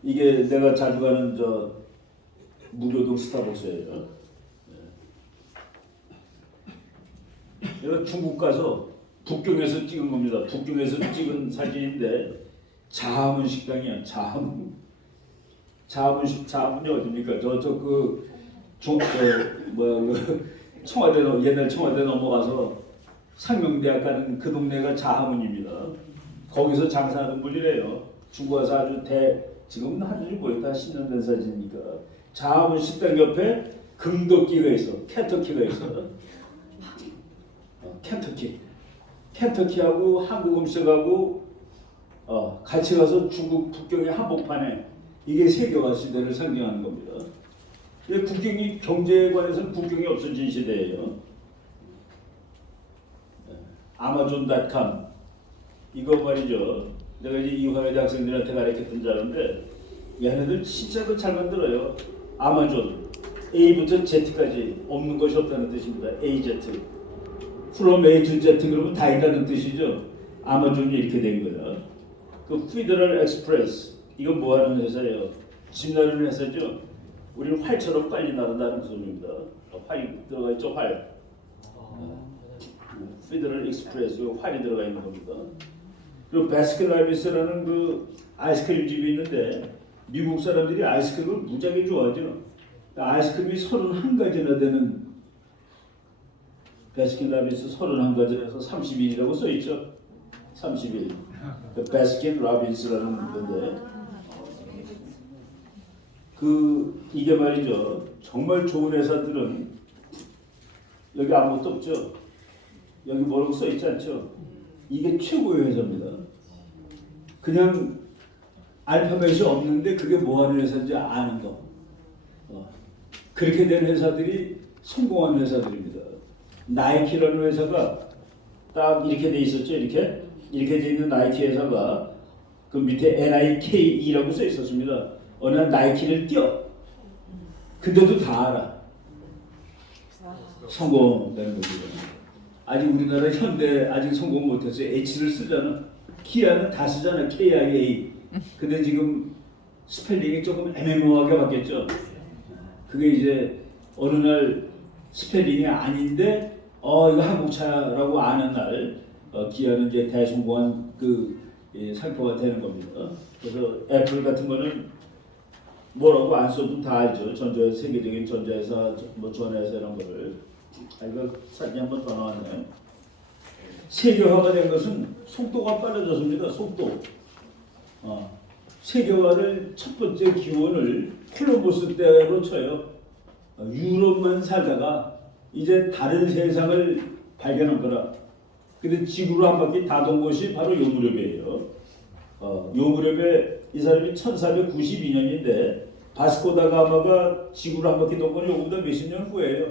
이게 내가 자주 가는 무료동 스타벅스예요. 내가 중국 가서 북경에서 찍은 겁니다. 북경에서 찍은 사진인데 자문 식당이야. 자문이 어딥니까? 청와대 옛날 청와대 넘어가서 상명대학 가는 그 동네가 자문입니다. 거기서 장사하는 분이래요. 중국 와서 아주 지금은 아주 거의 다 10년 된 사진이니까 자문 식당 옆에 금도끼가 있어. 켄터키가 있어. 켄터키하고 한국 음식하고 같이 가서 중국 북경의 한복판에 이게 세계화 시대를 상징하는 겁니다. 북경이 경제에 관해서는 북경이 없어진 시대예요. 아마존.com 이거 말이죠. 내가 이제 이화여대 학생들한테 가르쳤던 줄 아는데 얘네들 진짜 그 잘 만들어요. 아마존 A부터 Z까지 없는 것이 없다는 뜻입니다. AZ from A to Z 그러면 다 있다는 뜻이죠. 아마존이 이렇게 된 거야. 그 피더럴 익스프레스 이건 뭐 하는 회사예요? 집 나르는 회사죠. 우리는 활처럼 빨리 나른다는 소리입니다. 활이 들어가 있죠, 활. 피더럴 익스프레스 활이 들어가 있는 겁니다. 그리고 바스킨라빈스라는 그 아이스크림 집이 있는데 미국 사람들이 아이스크림을 무지하게 좋아하죠. 아이스크림이 31가지나 되는 바스킨라빈스 31가지라서 31이라고 써있죠. 31. 바스킨라빈스라는 건데 이게 말이죠. 정말 좋은 회사들은 여기 아무것도 없죠. 여기 뭐라고 써있지 않죠. 이게 최고의 회사입니다. 그냥 알파벳이 없는데 그게 뭐하는 회사인지 아는 거. 그렇게 된 회사들이 성공한 회사들입니다. 나이키라는 회사가 딱 이렇게 돼 있었죠. 이렇게 돼 있는 나이키 회사가 그 밑에 NIKE라고 써 있었습니다. 어느 날 나이키를 띄어 근데도 다 알아. 성공되는 거죠. 아직 우리나라 현대 아직 성공 못했어요. H를 쓰잖아. 기아는 다 쓰잖아. KIA. 근데 지금 스펠링이 조금 애매모호하게 바뀌었죠. 그게 이제 어느 날 스펠링이 아닌데 이거 한국차라고 아는 날 기아는 이제 대성공한 상표가 되는 겁니다. 그래서 애플 같은 거는 뭐라고 안 써도 다 알죠. 세계적인 전자회사, 뭐 전화회사 이런 거를. 이거 사진 한번 더 나왔네요. 세계화가 된 것은 속도가 빨라졌습니다. 속도. 세계화를 첫 번째 기원을 콜럼버스 때로 쳐요. 유럽만 살다가 이제 다른 세상을 발견한 거라. 근데 지구로 한 바퀴 다 돈 것이 바로 요 무렵이에요. 요 무렵에 이 사람이 1492년인데 바스코다가마가 지구를 한 바퀴 돈 거는 요거보다 몇십 년 후예요.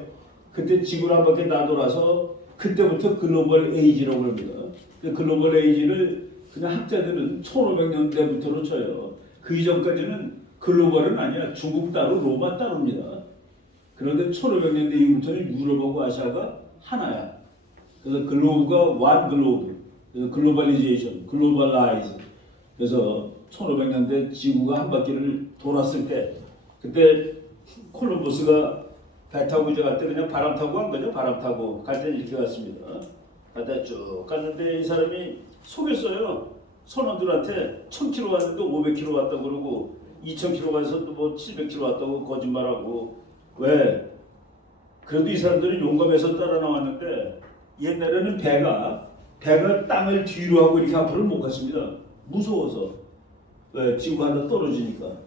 그때 지구를 한 바퀴 다 돌아서 그때부터 글로벌 에이지라고 합니다. 그 글로벌 에이지를 그냥 학자들은 1500년대부터로 쳐요. 그 이전까지는 글로벌은 아니야. 중국 따로 로마 따로입니다. 그런데 1500년대 이후부터는 유럽하고 아시아가 하나야. 그래서 글로브가 원 글로브, 그래서 글로벌리제이션, 글로벌라이즈. 그래서 1500년대 지구가 한 바퀴를 돌았을 때, 그때 콜럼버스가 배 타고 이제 갈 때 그냥 바람 타고 간 거죠. 바람 타고 갈 때는 이렇게 갔습니다. 갔다 쭉 갔는데 이 사람이 속였어요. 선원들한테 1000km 갔는데 500km 왔다고 그러고 2000km 가서 뭐 700km 왔다고 거짓말하고. 왜? 그래도 이 사람들은 용감해서 따라 나왔는데 옛날에는 배가 땅을 뒤로 하고 이렇게 앞으로 못 갔습니다. 무서워서. 왜? 지구가 하나 떨어지니까.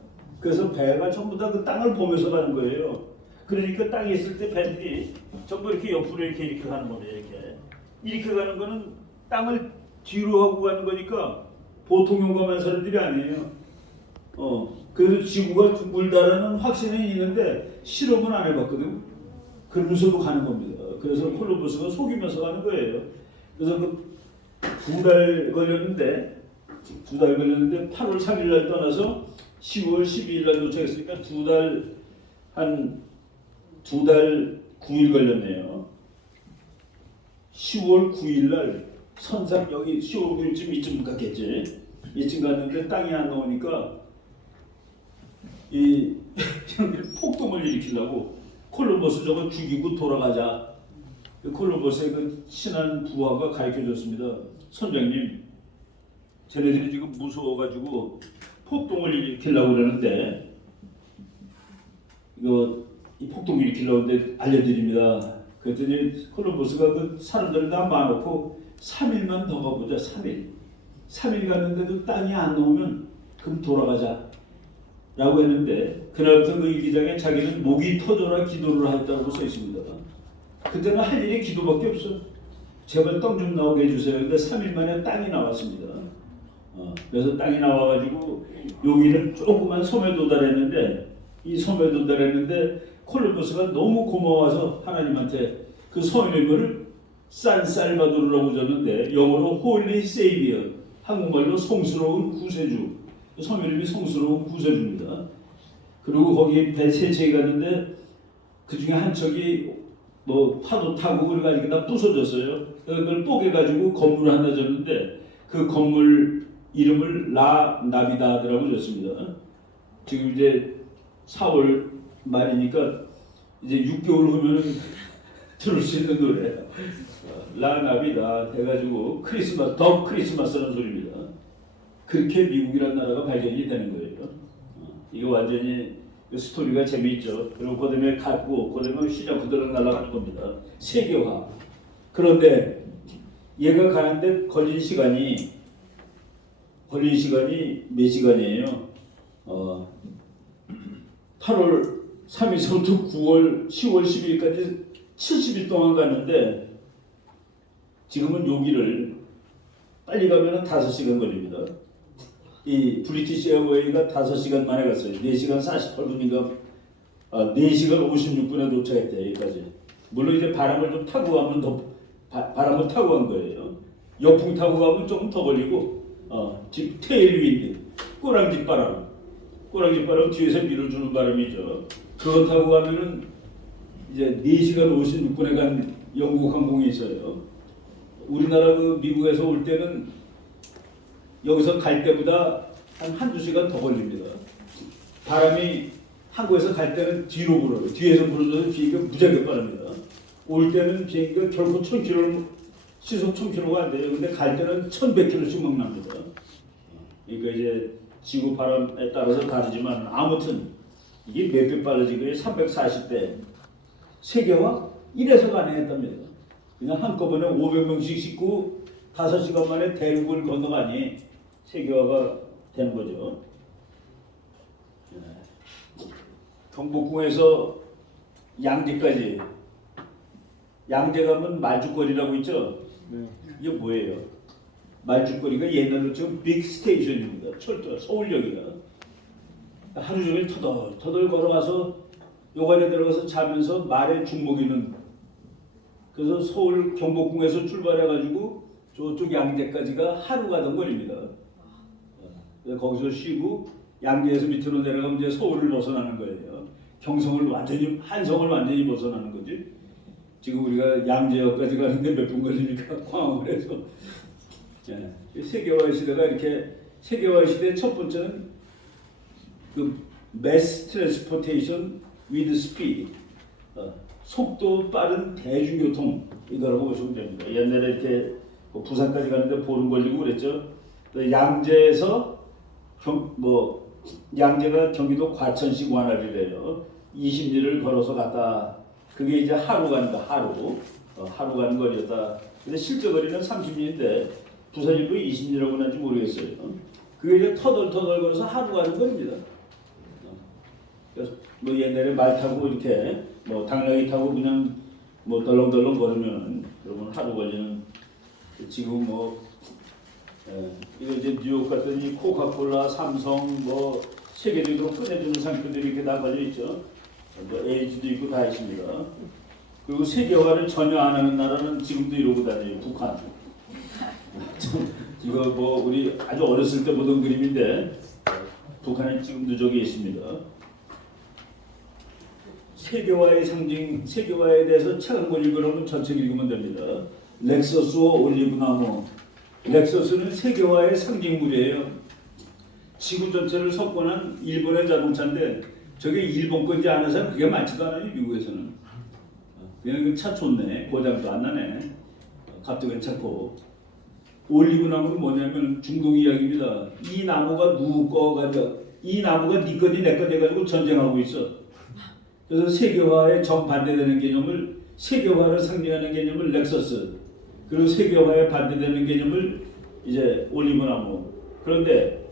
그래서 배가 전부 다 그 땅을 보면서 가는 거예요. 그러니까 땅에 있을 때 배들이 전부 이렇게 옆으로 이렇게 가는 겁니다. 이렇게 가는 거는 땅을 뒤로 하고 가는 거니까 보통 용감한 사람들이 아니에요. 그래서 지구가 둥글다라는 확신은 있는데 실험은 안 해봤거든. 그러면서도 가는 겁니다. 그래서 콜럼버스가 속이면서 가는 거예요. 그래서 두 달 걸렸는데 8월 3일 날 떠나서 10월 12일 날 도착했으니까 두 달 9일 걸렸네요. 10월 9일 날 선상 여기 10월 9일쯤 이쯤 갔겠지. 이쯤 갔는데 땅이 안 나오니까 이 폭동을 일으키려고 콜럼버스 저거 죽이고 돌아가자. 콜럼버스의 그 친한 부하가 가르쳐줬습니다. 선장님, 쟤네들이 지금 무서워가지고 폭동을 일으키려고 그러는데 이 폭동을 일으키려고 하는데 알려드립니다. 그랬더니 콜럼버스가 그 사람들을 다 모아놓고 3일만 더 가보자. 3일 갔는데도 땅이 안 나오면 그럼 돌아가자 라고 했는데 그날부터 그 기장에 자기는 목이 터져라 기도를 하였다고 써 있습니다. 그때는 할 일이 기도밖에 없어. 제발 땅 좀 나오게 해주세요. 근데 3일 만에 땅이 나왔습니다. 그래서 땅이 나와가지고 여기는 조그만 섬에 도달했는데 이 섬에 도달했는데 콜럼버스가 너무 고마워서 하나님한테 그 섬 이름을 산살바도르라고 줬는데 영어로 홀리 세이비어, 한국말로 성스러운 구세주. 섬 이름이 성스러운 구세주입니다. 그리고 거기 배 세 척이 갔는데 그 중에 한 척이 뭐 파도 타고 그래가지고 다 부서졌어요. 그걸 뽀개가지고 건물 하나 줬는데 그 건물 이름을 라 나비다드라고 줬습니다. 지금 이제 4월 말이니까 이제 6개월 후면은 들을 수 있는 노래예요. 라 나비다 해가지고 더 크리스마스라는 소리입니다. 그렇게 미국이라는 나라가 발견이 되는 거예요. 이거 완전히 스토리가 재미있죠. 그리고 그다음에 갔고 그다음에 시작 그대로 날아가는 겁니다. 세계화. 그런데 얘가 가는데 걸린 시간이 몇 시간이에요? 8월 3일부터 10월 12일까지 70일 동안 갔는데 지금은 여기를 빨리 가면은 5시간 걸립니다. 이 브리티시 에어웨이가 5시간 만에 갔어요. 4시간 48분인가 4시간 56분에 도착했대 여기까지. 물론 이제 바람을 좀 타고 가면 바람을 타고 간 거예요. 역풍 타고 가면 조금 더 걸리고 테일 윈드, 꼬랑지 바람 뒤에서 밀어주는 바람이죠. 그거 타고 가면은 이제 4시간 56분에 간 영국 항공이 있어요. 우리나라 그 미국에서 올 때는 여기서 갈 때보다 한 한두 시간 더 걸립니다. 바람이 한국에서 갈 때는 뒤로 불어요. 뒤에서 불어줘서 비행기가 무지하게 빠릅니다. 올 때는 비행기가 결국 1000km, 시속 1000km가 안 돼요. 근데 갈 때는 1100km씩 막 납니다. 그러니까 이제 지구 바람에 따라서 다르지만 아무튼 이게 몇 배 빨라진 거예요. 340배. 세계화 1에서 가능했답니다. 그냥 한꺼번에 500명씩 싣고 5시간 만에 대륙을 건너가니 세계화가 되는 거죠. 경복궁에서 양재까지, 양재 가면 말죽거리라고 있죠? 이게 뭐예요? 말죽거리가 옛날로 지금 빅 스테이션입니다. 철도, 서울역이다. 하루 종일 터덜 걸어가서 요관에 들어가서 자면서 말에 중목이는, 그래서 서울 경복궁에서 출발해가지고 저쪽 양재까지가 하루 가던 거리입니다. 거기서 쉬고 양재에서 밑으로 내려가면 이제 서울을 벗어나는 거예요. 경성을 완전히, 한성을 완전히 벗어나는 거지. 지금 우리가 양재역까지 가는데 몇 분 걸리니까 광화문을 해서. 세계화의 시대가 이렇게, 세계화의 시대 첫 번째는 그 mass transportation with speed, 속도 빠른 대중교통, 이거라고 보시면 됩니다. 옛날에 이렇게 부산까지 가는데 보름 걸리고 그랬죠. 양재에서 양재가 경기도 과천시 관할이래요. 20리를 걸어서 갔다. 그게 이제 하루 가는 거, 하루 가는 거리였다. 근데 실제 거리는 30리인데 부산일보 20리라고 하는지 모르겠어요. 그게 이제 터덜터덜 걸어서 하루 가는 거리입니다. 그래서 뭐 옛날에 말 타고 이렇게 당나귀 타고 그냥 덜렁덜렁 걸으면 그러면 하루 걸리는, 지금 이거 이제 뉴욕 갔더니 코카콜라, 삼성 세계적으로 꺼내주는 상표들이 이렇게 다 걸려 있죠. LG도 있고 다 있습니다. 그리고 세계화를 전혀 안 하는 나라는 지금도 이러고 다녀요. 북한. 이거 우리 아주 어렸을 때 보던 그림인데 북한에 지금 누적이 있습니다. 세계화의 상징, 세계화에 대해서 책 한 권 읽으려면 전책 읽으면 됩니다. 렉서스와 올리브나무. 렉서스는 세계화의 상징물이에요. 지구 전체를 석권한 일본의 자동차인데 저게 일본 건지 아는 사람 그게 많지도 않아요. 미국에서는. 그냥 차 좋네. 고장도 안 나네. 값도 괜찮고. 올리브나무는 뭐냐면 중동 이야기입니다. 이 나무가 누구 거가지고, 이 나무가 네 거니 내 거니 해가지고 전쟁하고 있어. 그래서 세계화에 정반대되는 개념을, 세계화를 상징하는 개념을 렉서스, 그리고 세계화에 반대되는 개념을 이제 올리브나무. 그런데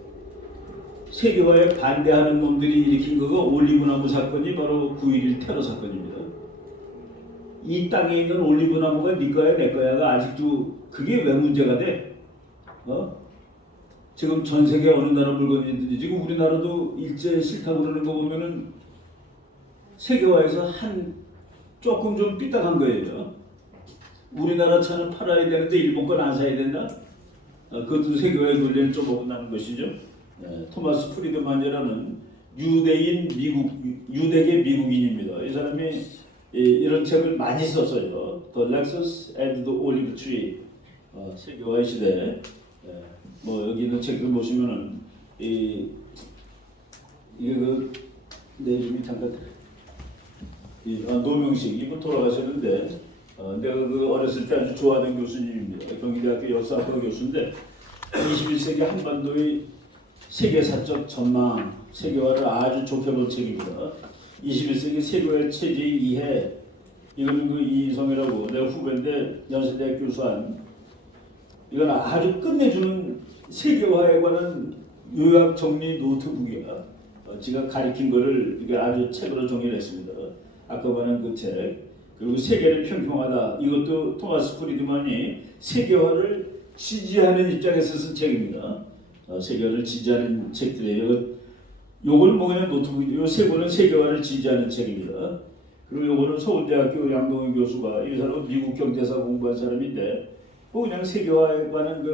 세계화에 반대하는 놈들이 일으킨 거가 올리브나무 사건이 바로 9.11 테러 사건입니다. 이 땅에 있는 올리브나무가 네 거야 내 거야가 아직도 그게 왜 문제가 돼? 지금 전 세계 어느 나라 물건이든지 지금 우리나라도 일제 싫다고 그러는 거 보면은 세계화에서 조금 좀 삐딱한 거예요. 우리나라 차는 팔아야 되는데 일본 건 안 사야 된다? 그것도 세계화의 논리를 좀 어긋나는 것이죠. 토마스 프리드만이라는 유대계 미국인입니다. 이 사람이 이런 책을 많이 썼어요. The Lexus and the Olive Tree. 세계화의 시대. 여기 있는 책들 보시면은 이게 그 내용이 잠깐 노명식 이분 돌아가셨는데 내가 그 어렸을 때 아주 좋아하던 교수님입니다. 경희대학교 역사학과 교수인데 21세기 한반도의 세계사적 전망, 세계화를 아주 좋게 본 책입니다. 21세기 세계화 체제의 이해. 이거는 그 이성이라고 내가 후배인데 연세대학 교수한, 이건 아주 끝내주는 세계화에 관한 요약 정리 노트북이야. 제가 가리킨 거를 이게 아주 책으로 정리를 했습니다. 아까 말한 그 책. 그리고 세계는 평평하다. 이것도 토마스 프리드만이 세계화를 지지하는 입장에서 쓴 책입니다. 세계화를 지지하는 책들이에요. 요거는 그냥 노트북, 요 세 권은 세계화를 지지하는 책입니다. 그리고 요거는 서울대학교 양동희 교수가, 이 사람은 미국 경제사 공부한 사람인데, 그냥 세계화에 관한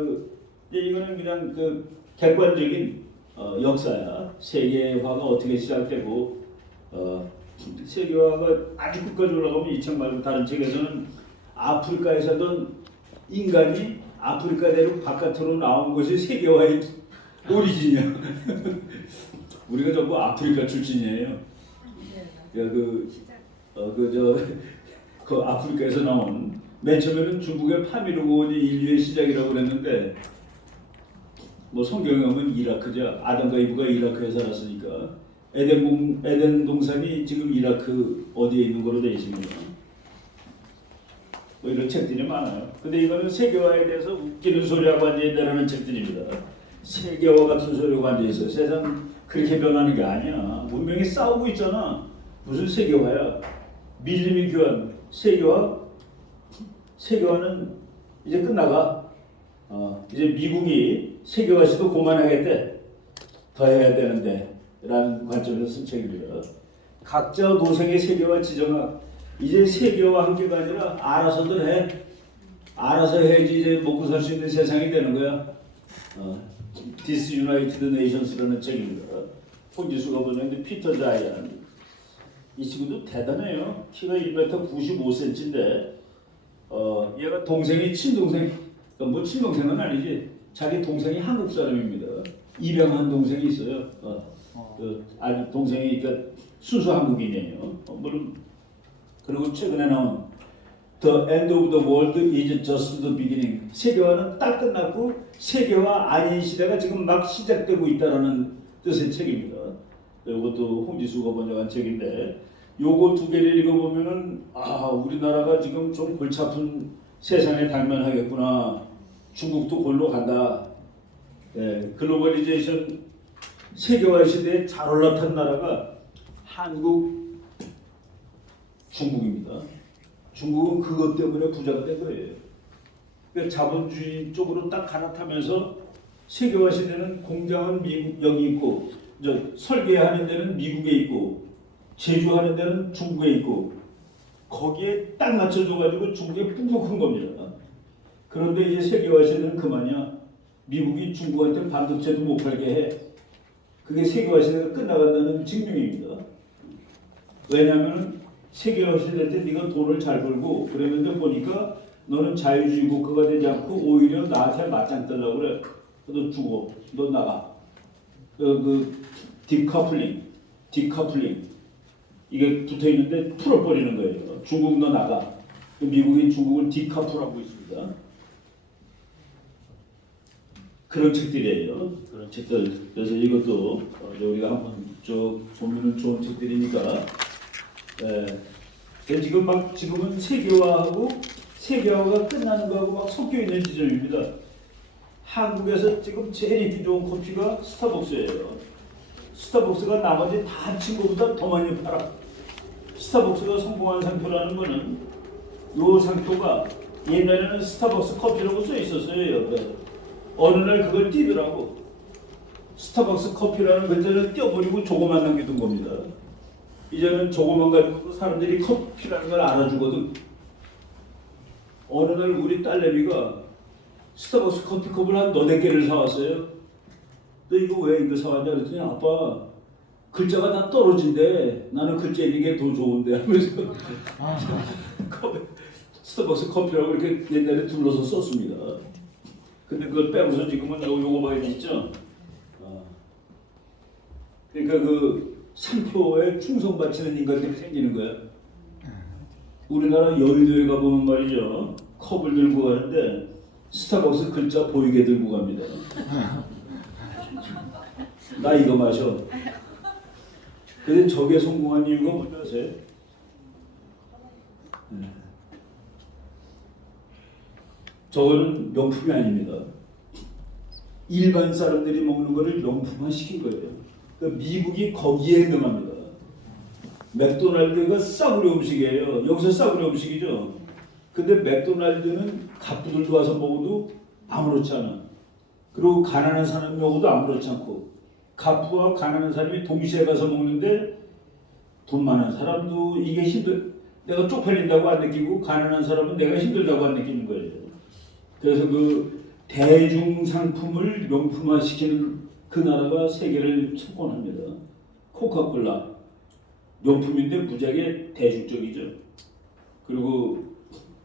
이거는 그냥 그 객관적인 역사야. 세계화가 어떻게 시작되고 세계화가 아주 끝까지 올라가면 이 책 말고 다른 책에서는 아프리카에서던 인간이 아프리카대로 바깥으로 나온 것이 세계화의 오리진이야. 우리가 전부 아프리카 출신이에요. 그 아프리카에서 나온 맨 처음에는 중국의 파미르고원이 인류의 시작이라고 그랬는데 뭐 성경에 보면 이라크죠. 아담과 이브가 이라크에 살았으니까 에덴 동산이 지금 이라크 어디에 있는 거로 되어 있습니다. 뭐 이런 책들이 많아요. 근데 이거는 세계화에 대해서 웃기는 소리하고 앉아있다라는 책들입니다. 세계화 같은 소리하고 앉아있어요. 세상 그렇게 변하는 게 아니야. 문명이 싸우고 있잖아. 무슨 세계화야? 밀림이 교환. 세계화는 이제 끝나가. 이제 미국이 세계화 시도 그만하겠대. 더 해야 되는데 라는 관점에서 쓴 책입니다. 각자 노생의 세계화 지정학. 이제 세계화 한계가 아니라 알아서들 해. 알아서 해야지 이제 먹고 살 수 있는 세상이 되는 거야. Disunited Nations라는 책입니다. 홍지수가 번역인데 피터 자이언. 이 친구도 대단해요. 키가 1m 95cm인데 얘가 동생이 친동생, 그러니까 뭐 친동생은 아니지. 자기 동생이 한국 사람입니다. 입양한 동생이 있어요. 아니 동생이 그러니까 순수 한국인이에요. 물론 그리고 최근에 나온 The End of the World is Just the Beginning. 세계화는 딱 끝났고 세계화 아닌 시대가 지금 막 시작되고 있다라는 뜻의 책입니다. 이것도 홍지수가 번역한 책인데 요거 두 개를 읽어보면은 우리나라가 지금 좀 골치 아픈 세상에 당면하겠구나. 중국도 골로 간다. 글로벌리제이션 세계화 시대에 잘 올라탄 나라가 한국, 중국입니다. 중국은 그것 때문에 부자가 된 거예요. 그러니까 자본주의 쪽으로 딱 갈아타면서 세계화 시대는 공장은 미국 여기 있고, 설계하는 데는 미국에 있고, 제조하는 데는 중국에 있고, 거기에 딱 맞춰줘가지고 중국에 뿡뿡한 겁니다. 그런데 이제 세계화 시대는 그만이야. 미국이 중국한테 반도체도 못 팔게 해. 그게 세계화 시대가 끝나간다는 증명입니다. 왜냐하면 세계화 시대 때 네가 돈을 잘 벌고 그랬는데 보니까 너는 자유주의 국가가 되지 않고 오히려 나한테 맞짱 뜨려고 그래. 너 죽어. 너 나가. 디커플링 이게 붙어 있는데 풀어버리는 거예요. 중국 너 나가. 미국이 중국을 디커플하고 있습니다. 그런 책들이에요. 그런 책들. 그래서 이것도 우리가 한번 쭉 보면은 좋은 책들이니까. 지금은 세계화가 끝나는 거하고 막 섞여 있는 지점입니다. 한국에서 지금 제일 인기 좋은 커피가 스타벅스예요. 스타벅스가 나머지 다 친구보다 더 많이 팔아. 스타벅스가 성공한 상표라는 거는 요 상표가 옛날에는 스타벅스 커피라고 써 있었어요. 옆에. 어느 날 그걸 띄더라고. 스타벅스 커피라는 글자를 떼어버리고 조그만 남겨둔 겁니다. 이제는 조그만 가지고 사람들이 커피라는 걸 알아주거든. 어느 날 우리 딸내미가 스타벅스 커피컵을 한 4-4개를 사왔어요. 너 이거 왜 이거 사왔냐 그랬더니 아빠 글자가 다 떨어진대. 나는 글자 있는 게 더 좋은데 하면서 스타벅스 커피라고 이렇게 옛날에 둘러서 썼습니다. 근데 그걸 빼고서 지금은 요거 봐야 되죠. 그러니까 그 상표에 충성 바치는 인간들이 생기는 거야. 우리나라 여의도에 가보면 말이죠. 컵을 들고 가는데 스타벅스 글자 보이게 들고 갑니다. 나 이거 마셔. 근데 저게 성공한 이유가 뭔지 아세요? 저거는 명품이 아닙니다. 일반 사람들이 먹는 거를 명품화 시킨 거예요. 그러니까 미국이 거기에 능합니다. 맥도날드가 싸구려 음식이에요. 여기서 싸구려 음식이죠. 근데 맥도날드는 갑부들도 와서 먹어도 아무렇지 않아. 그리고 가난한 사람이 먹어도 아무렇지 않고, 갑부와 가난한 사람이 동시에 가서 먹는데 돈 많은 사람도 이게 내가 쪽팔린다고 안 느끼고, 가난한 사람은 내가 힘들다고 안 느끼는 거예요. 그래서 그 대중 상품을 명품화시키는 그 나라가 세계를 석권합니다. 코카콜라. 명품인데 무지하게 대중적이죠. 그리고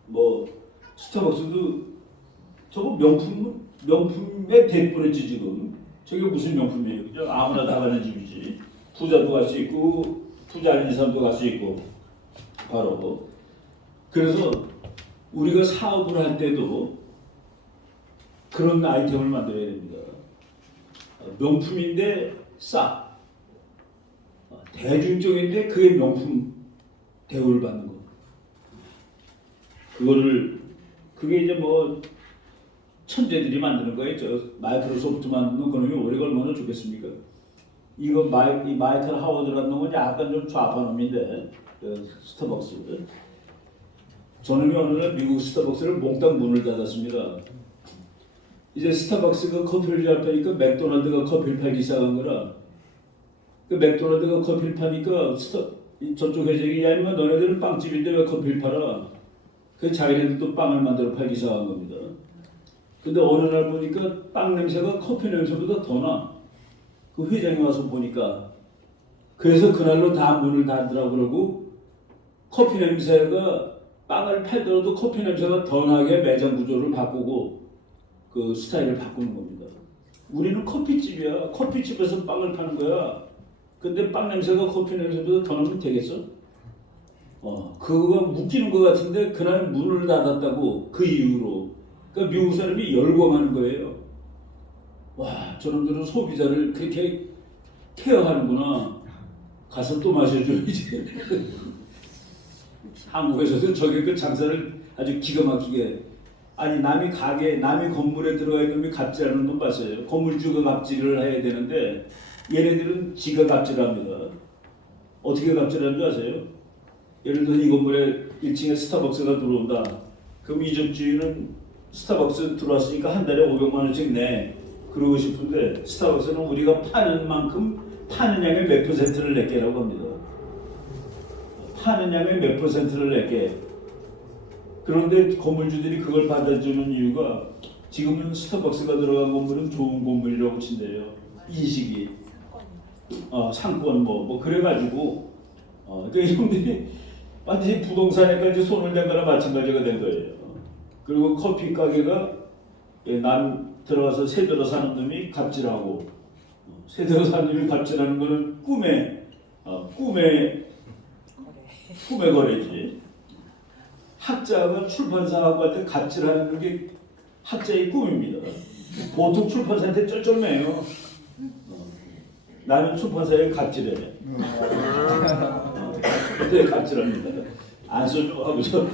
뭐 스타벅스도 저거 명품의 대부분이지 지금. 저게 무슨 명품이에요? 그죠? 아무나 다 가는 집이지. 부자도 갈 수 있고 부자 아닌 사람도 갈 수 있고 바로. 그래서 우리가 사업을 할 때도 그런 아이템을 만들어야 됩니다. 명품인데 싸. 대중적인데 그게 명품 대우를 받는 거. 그게 이제 뭐 천재들이 만드는 거예요. 저 마이크로소프트 만드는 그놈이 우리가 얼마나 좋겠습니까? 이거 마이클 하워드라는 놈은 약간 좀 좌파 놈인데 스타벅스. 저놈이 어느 날 미국 스타벅스를 몽땅 문을 닫았습니다. 이제 스타벅스가 커피를 잘 파니까 맥도날드가 커피를 팔기 시작한 거라. 그 맥도날드가 커피를 파니까 저쪽 회장이 야 인마 너네들은 빵집인데 왜 커피를 팔아? 그 자기네들도 빵을 만들어 팔기 시작한 겁니다. 근데 어느 날 보니까 빵 냄새가 커피 냄새보다 더 나. 그 회장이 와서 보니까. 그래서 그날로 다 문을 닫으라고 그러고 커피 냄새가 빵을 팔더라도 커피 냄새가 더 나게 매장 구조를 바꾸고 그 스타일을 바꾸는 겁니다. 우리는 커피집이야. 커피집에서 빵을 파는 거야. 근데 빵 냄새가 커피 냄새보다 더 나면 되겠어? 그거가 웃기는 것 같은데 그날 문을 닫았다고 그 이유로. 그러니까 미국 사람이 열광하는 거예요. 와, 저놈들은 소비자를 그렇게 케어하는구나. 가서 또 마셔줘야지. 한국에서도 저게 그 장사를 아주 기가 막히게. 아니 남이 건물에 들어가 있는 놈이 갑질하는 분 봤어요. 건물주가 갑질을 해야 되는데 얘네들은 지가 갑질합니다. 어떻게 갑질하는 줄 아세요? 예를 들어서 이 건물에 1층에 스타벅스가 들어온다. 그럼 이 집주인은 스타벅스 들어왔으니까 한 달에 500만 원씩 내. 그러고 싶은데 스타벅스는 우리가 파는 만큼 파는 양의 몇 퍼센트를 낼게라고 합니다. 파는 양의 몇 퍼센트를 낼게. 그런데 건물주들이 그걸 받아주는 이유가 지금은 스타벅스가 들어간 건물은 좋은 건물이라고 친대요. 인식이. 상권 뭐 그래가지고 그러니까 이분들이 완전히 부동산에까지 손을 댄 거나 마찬가지가 된 거예요. 그리고 커피 가게가 난 들어가서 새 들어 사는 놈이 갑질하고 새 들어 사는 놈이 갑질하는 거는 꿈의 거래지. 학자가 출판사하고 할 때 갑질하는 게 학자의 꿈입니다. 보통 출판사한테 쩔쩔매요. 나는 출판사에 갑질해. 근데 갑질합니다. 안 써줘 하고서.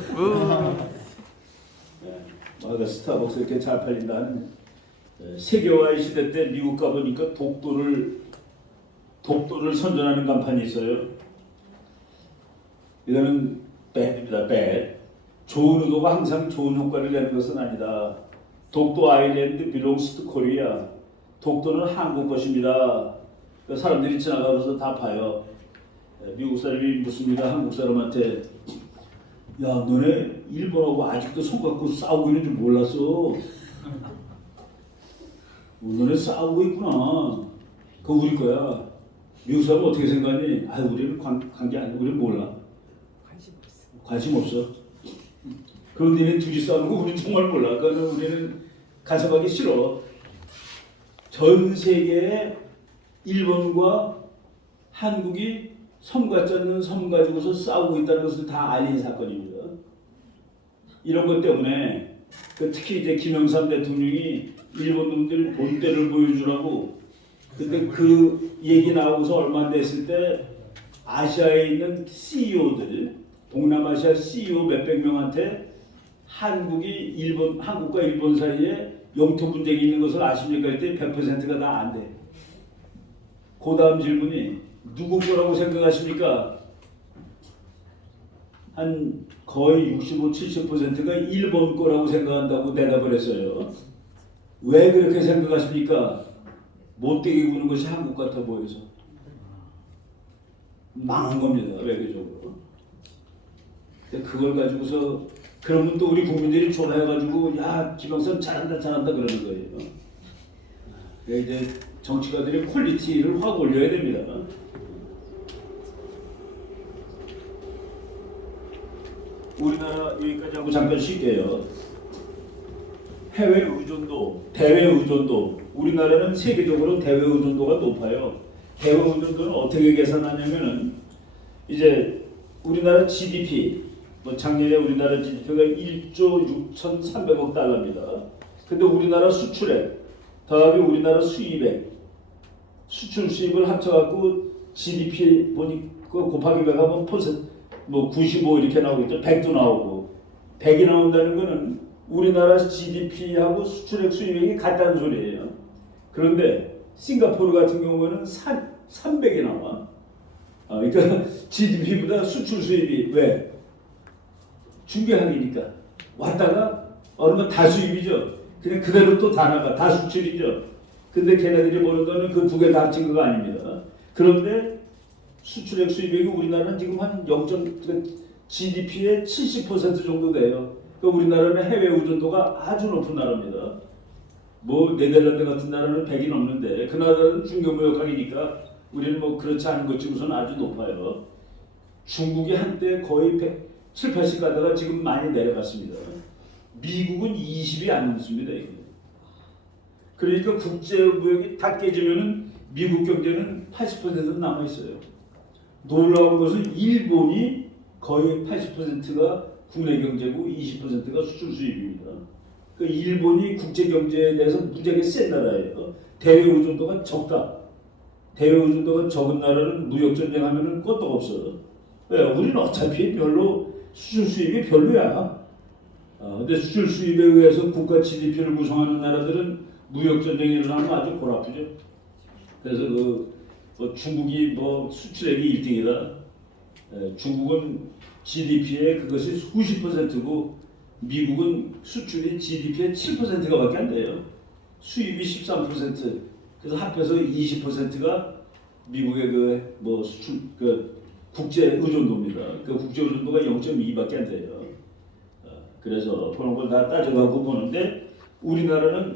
스타벅스 이렇게 잘 팔린다는 세계화의 시대 때 미국 가보니까 독도를 선전하는 간판이 있어요. 이거는 배드입니다. 배드. 좋은 의도가 항상 좋은 효과를 내는 것은 아니다. 독도 아일랜드 belongs to Korea. 독도는 한국 것입니다. 사람들이 지나가면서 다 봐요. 미국 사람이 묻습니다. 한국 사람한테 야 너네 일본하고 아직도 손 갖고 싸우고 있는 줄 몰랐어. 너네 싸우고 있구나. 그거 우리 거야. 미국 사람 어떻게 생각하니? 우리는 관계 아니고 우리는 몰라. 관심 없어. 그런데 얘네 둘이 싸우는 거 우리 정말 몰라. 그거는 우리는 간섭하기 싫어. 전 세계에 일본과 한국이 섬 같지 않는 섬 가지고서 싸우고 있다는 것을 다 알린 사건입니다. 이런 것 때문에 특히 이제 김영삼 대통령이 일본 놈들 본때를 보여주라고 그때 그 얘기 나오고서 얼마 안 됐을 때 아시아에 있는 CEO들 동남아시아 CEO 몇백 명한테 한국과 일본 사이에 영토 분쟁이 있는 것을 아십니까? 했더니 100%가 다 안 돼. 그 다음 질문이 누구 거라고 생각하십니까? 한 거의 65, 70%가 일본 거라고 생각한다고 대답을 했어요. 왜 그렇게 생각하십니까? 못되게 구는 것이 한국 같아 보여서. 망한 겁니다. 외교적으로. 그걸 가지고서 그러면 또 우리 국민들이 좋아해가지고 야 김영삼 잘한다 그러는 거예요. 이제 정치가들이 퀄리티를 확 올려야 됩니다. 우리나라 여기까지 하고 잠깐 쉴게요. 해외 의존도, 대외 의존도. 우리나라는 세계적으로 대외 의존도가 높아요. 대외 의존도는 어떻게 계산하냐면은 이제 우리나라 GDP, 뭐 작년에 우리나라 GDP가 1조 6,300억 달러입니다. 근데 우리나라 수출액 더하기 우리나라 수입액, 수출 수입을 합쳐갖고 GDP 보니까 곱하기 100 하면 퍼센트 뭐 95 이렇게 나오겠죠. 100도 나오고 100이 나온다는 거는 우리나라 GDP하고 수출액 수입액이 같다는 소리예요. 그런데 싱가포르 같은 경우에는 300이 나와. 그러니까 GDP보다 수출 수입이 왜? 중개하기니까 왔다가 어느 다 수입이죠. 그냥 그대로 또 다 나가. 다 수출이죠. 근데 걔네들이 버는 거는 그 두 개 다 합친 거가 아닙니다. 그런데 수출액 수입액이 우리나라는 지금 한 0. GDP의 70% 정도 돼요. 그러니까 우리나라는 해외 의존도가 아주 높은 나라입니다. 뭐 네덜란드 같은 나라는 100이 넘는데 그 나라는 중개무역하기니까 우리는 뭐 그렇지 않은 것 치고서는 아주 높아요. 중국이 한때 거의 7, 80 가다가 지금 많이 내려갔습니다. 미국은 20이 안 넘습니다. 이거. 그러니까 국제무역이 다 깨지면은 미국 경제는 80%는 남아 있어요. 놀라운 것은 일본이 거의 80%가 국내 경제고 20%가 수출 수입입니다. 그 일본이 국제 경제에 대해서 무지하게 센 나라예요. 대외 의존도가 적다. 대외 의존도가 적은 나라는 무역 전쟁하면은 끄떡 없어. 왜? 우리는 어차피 별로 수출 수입이 별로야. 근데 수출 수입에 의해서 국가 GDP를 구성하는 나라들은 무역 전쟁이 일어나면 아주 골아프죠. 그래서 뭐 중국이 뭐 수출액이 1등이다. 중국은 GDP의 그것이 수십 %고 미국은 수출이 GDP의 7%가밖에 안 돼요. 수입이 13%. 그래서 합해서 20%가 미국의 그 뭐 수출 그 국제 의존도입니다. 그 국제 의존도가 0.2밖에 안 돼요. 그래서 그런 걸 다 따져가고 보는데 우리나라는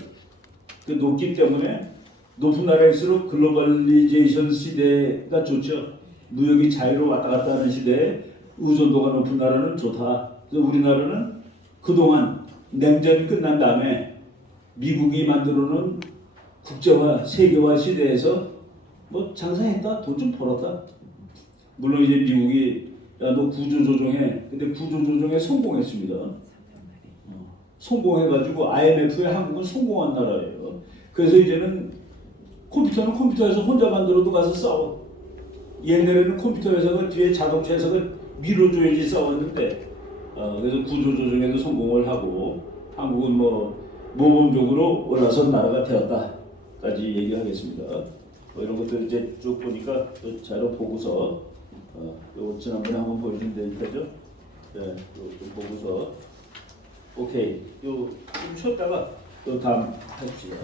그 높기 때문에 높은 나라일수록 글로벌리제이션 시대가 좋죠. 무역이 자유로 왔다 갔다 하는 시대에 의존도가 높은 나라는 좋다. 그래서 우리나라는 그동안 냉전이 끝난 다음에 미국이 만들어놓은 국제화, 세계화 시대에서 뭐 장사했다, 돈 좀 벌었다. 물론 이제 미국이 야 너 구조조정해. 근데 구조조정에 성공했습니다. 성공해가지고 IMF에 한국은 성공한 나라예요. 그래서 이제는 컴퓨터는 컴퓨터 에서 혼자 만들어도 가서 싸워. 옛날에는 컴퓨터 회사가 뒤에 자동차 회사가 밀어줘야지 싸웠는데 그래서 구조조정에도 성공을 하고 한국은 뭐 모범적으로 올라선 나라가 되었다까지 얘기하겠습니다. 뭐 이런 것들 이제 쭉 보니까 자료 보고서 요 지난번에 한번 보여준 데니까죠. 네, 좀 보고서 오케이. 요 좀 쉬었다가 또 다음 해줍시다.